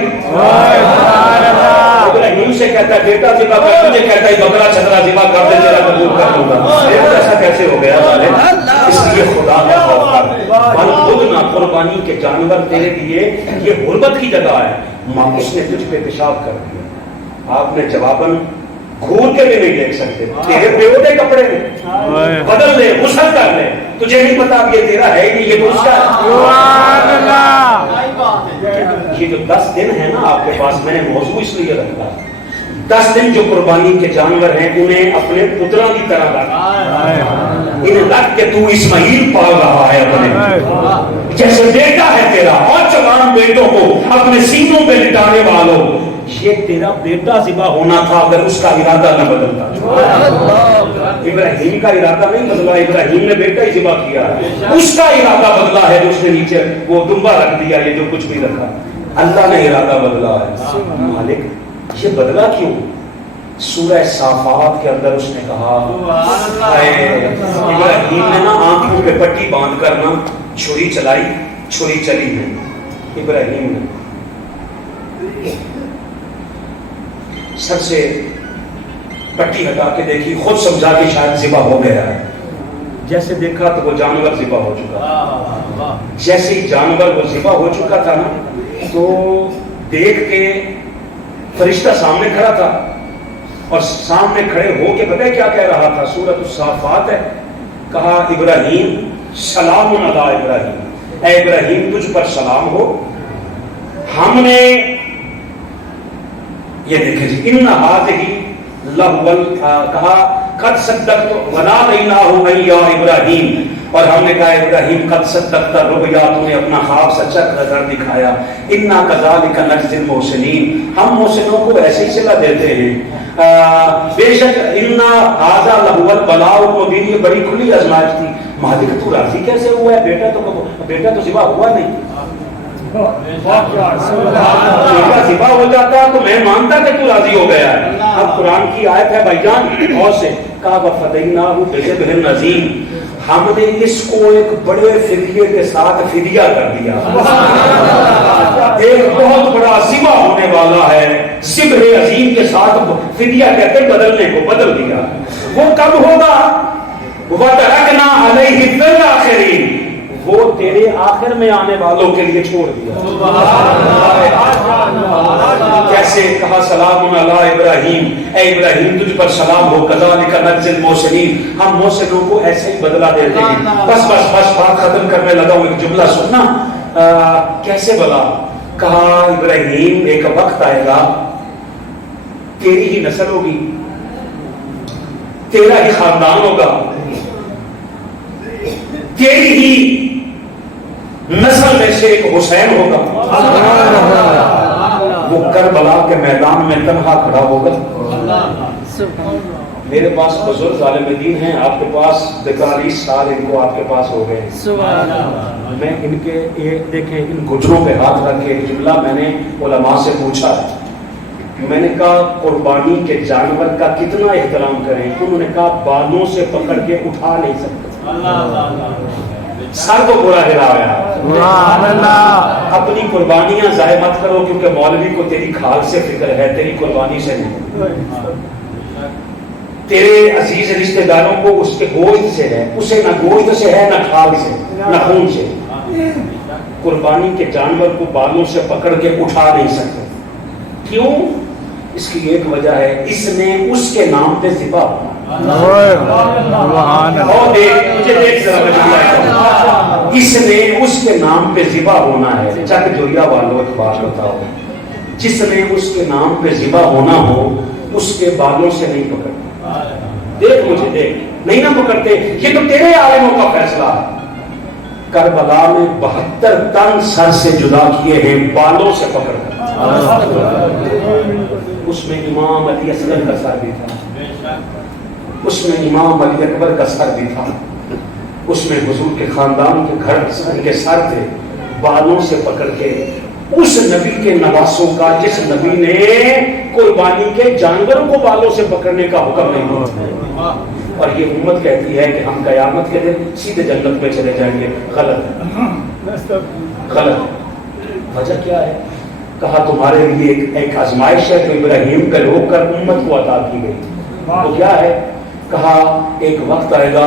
ابراہیم سے کہتا ہے بیٹا ذبح کر, تجھے کہتا ہے بکرا چھترا ذبح کر دے, تیرا قبول کر دوں گا. ایسا کیسے ہو گیا ظالم؟ اس لیے خدا کا خوف بل خود نہ قربانی کے جانور تیرے لیے یہ غربت کی جگہ ہے، ماں اس نے تجھ پہ پیشاب کر دیا، آپ نے جواباً گھور کے بھی نہیں دیکھ سکتے، تیرے بیوٹے کپڑے میں بدل لے، غسل کر لے، تجھے نہیں پتا یہ تیرا ہے نہیں، یہ تو اس کا ہے۔ یہ جو 10 دن ہے نا آپ کے پاس، میں نے موضوع اس لیے رکھا، 10 دن جو قربانی کے جانور ہیں انہیں اپنے پترا کی طرح رکھ، انہیں رکھ کے تو اسماعیل پال رہا ہے اپنے جیسے بیٹا ہے تیرا، اور جوان بیٹوں کو اپنے سینوں پہ لٹانے والوں، یہ تیرا بیٹا ذبح ہونا تھا اگر اس کا ارادہ نہ بدلتا۔ ابراہیم کا ارادہ نہیں بدلا، ابراہیم نے بیٹا ہی ذبح کیا، اس کا ارادہ بدلا ہے جو اس نے نیچے وہ دمبا رکھ دیا، یہ جو کچھ بھی رکھا، اللہ نے ارادہ بدلا ہے۔ مالک یہ بدلا کیوں؟ سورہ صافات کے اندر اس نے کہا، ابراہیم نے نا آنکھوں پہ پٹی باندھ کر نا چھری چلائی، چھری چلی ہے، ابراہیم نے سر سے پٹی ہٹا کے دیکھی، خود سمجھا کہ شاید ذبح ہو گیا ہے، جیسے دیکھا تو وہ جانور ذبح ہو چکا، جیسے ہی جانور وہ ذبح ہو چکا تھا نا تو دیکھ کے فرشتہ سامنے کھڑا تھا، اور سامنے کھڑے ہو کے پتہ کیا کہہ رہا تھا؟ سورۃ الصافات ہے، کہا ابراہیم سلام علی ابراہیم، اے ابراہیم تجھ پر سلام ہو، ہم نے یہ دیکھیں جی ان هذه لهو کہا قد صدقت ونادیناہ ان یا ابراہیم، اور ہم نے کہا ابراہیم قد صدقت الرؤیا، تو نے اپنا خواب سچا کر دکھایا، انا کذالک نجزی المحسنین، ہم محسنوں کو ایسے ہی صلہ دیتے ہیں، بے شک انا هذا لهو البلاء المبین، یہ بڑی کھلی آزمائش تھی۔ مالک تو راضی کیسے ہوا ہے؟ بیٹا تو ذبح ہوا نہیں، بیٹا ذبح ہو جاتا تو میں مانتا کہ تو راضی ہو گیا ہے۔ اب قرآن کی آیت ہے بھائی جان اور سے، کہا وَفَدَيْنَاهُ بِذِبْحٍ عَظِيمٍ، ہم نے اس کو ایک بڑے فدیے کے ساتھ فدیہ کر دیا، ایک بہت بڑا ذبح ہونے والا ہے، ذبح عظیم کے ساتھ فدیہ کہتے بدلنے کو بدل دیا۔ وہ کب ہوگا؟ وَتَرَكْنَا عَلَيْهِ فِي الْآخِرِينَ، وہ تیرے آخر میں آنے والوں کے لیے چھوڑ دیا۔ کیسے؟ کہا سلام علی ابراہیم، اے ابراہیم تجھ پر سلام ہو، کذالک نجزی المحسنین، ہم محسنوں کو ایسے ہی بدلہ دیتے ہیں۔ بس بات ختم کرنے لگا ہوں، ایک جملہ سننا کیسے بلا؟ کہا ابراہیم ایک وقت آئے گا تیری ہی نسل ہوگی، تیرا ہی خاندان ہوگا، تیری ہی نسل میں سے ایک حسین ہوگا، وہ کربلا کے میدان میں تنہا کھڑا ہوگا۔ میرے پاس بزرگ عالم دین ہیں، آپ کے پاس 42 سال ان کو آپ کے پاس ہو گئے، میں ان کے دیکھیں ان گھٹنوں پہ ہاتھ رکھ کے ایک جملہ میں نے علماء سے پوچھا، میں نے کہا قربانی کے جانور کا کتنا احترام کریں؟ انہوں نے کہا بالوں سے پکڑ کے اٹھا نہیں سکتے، سر کو پورا ہلایا۔ اپنی قربانیاں ضائع مت کرو، کیونکہ مولوی کو تیری کھال سے فکر ہے، تیری قربانی سے نہیں۔ تیرے عزیز رشتہ داروں کو اس کے گوشت سے ہے، اسے نہ گوشت سے ہے، نہ کھال سے، نہ خون سے۔ قربانی کے جانور کو بالوں سے پکڑ کے اٹھا نہیں سکتے، کیوں؟ اس کی ایک وجہ ہے، اس نے اس کے نام پہ ذبح ہونا۔ اس نے اس کے نام پہ ذبح ہونا ہے۔ چک جویا والوں ایک بات بتاؤ، جس نے اس کے نام پہ ذبح ہونا ہو اس کے بالوں سے نہیں پکڑتے، دیکھ مجھے دیکھ، نہیں نہ پکڑتے، یہ تو تیرے عالموں کا فیصلہ ہے۔ کربلا میں 72 تن سر سے جدا کیے ہیں بالوں سے پکڑ کر، اس میں امام علی اصغر کا سر بھی تھا، اس میں امام علی اکبر کا سر بھی تھا، اس میں حضور کے خاندان کے گھر کے سر تھے، بالوں سے پکڑ کے اس نبی کے نواسوں کا جس نبی نے قربانی کے جانوروں کو بالوں سے پکڑنے کا حکم نہیں دیا، اور یہ امت کہتی ہے کہ ہم قیامت کے دن سیدھے جنت میں چلے جائیں گے۔ غلط ہے، غلط ہے۔ وجہ کیا ہے؟ کہا تمہارے لیے ایک آزمائش ہے جو ابراہیم پہ روک کر امت کو عطا کی گئی، وہ کیا ہے؟ کہا ایک وقت آئے گا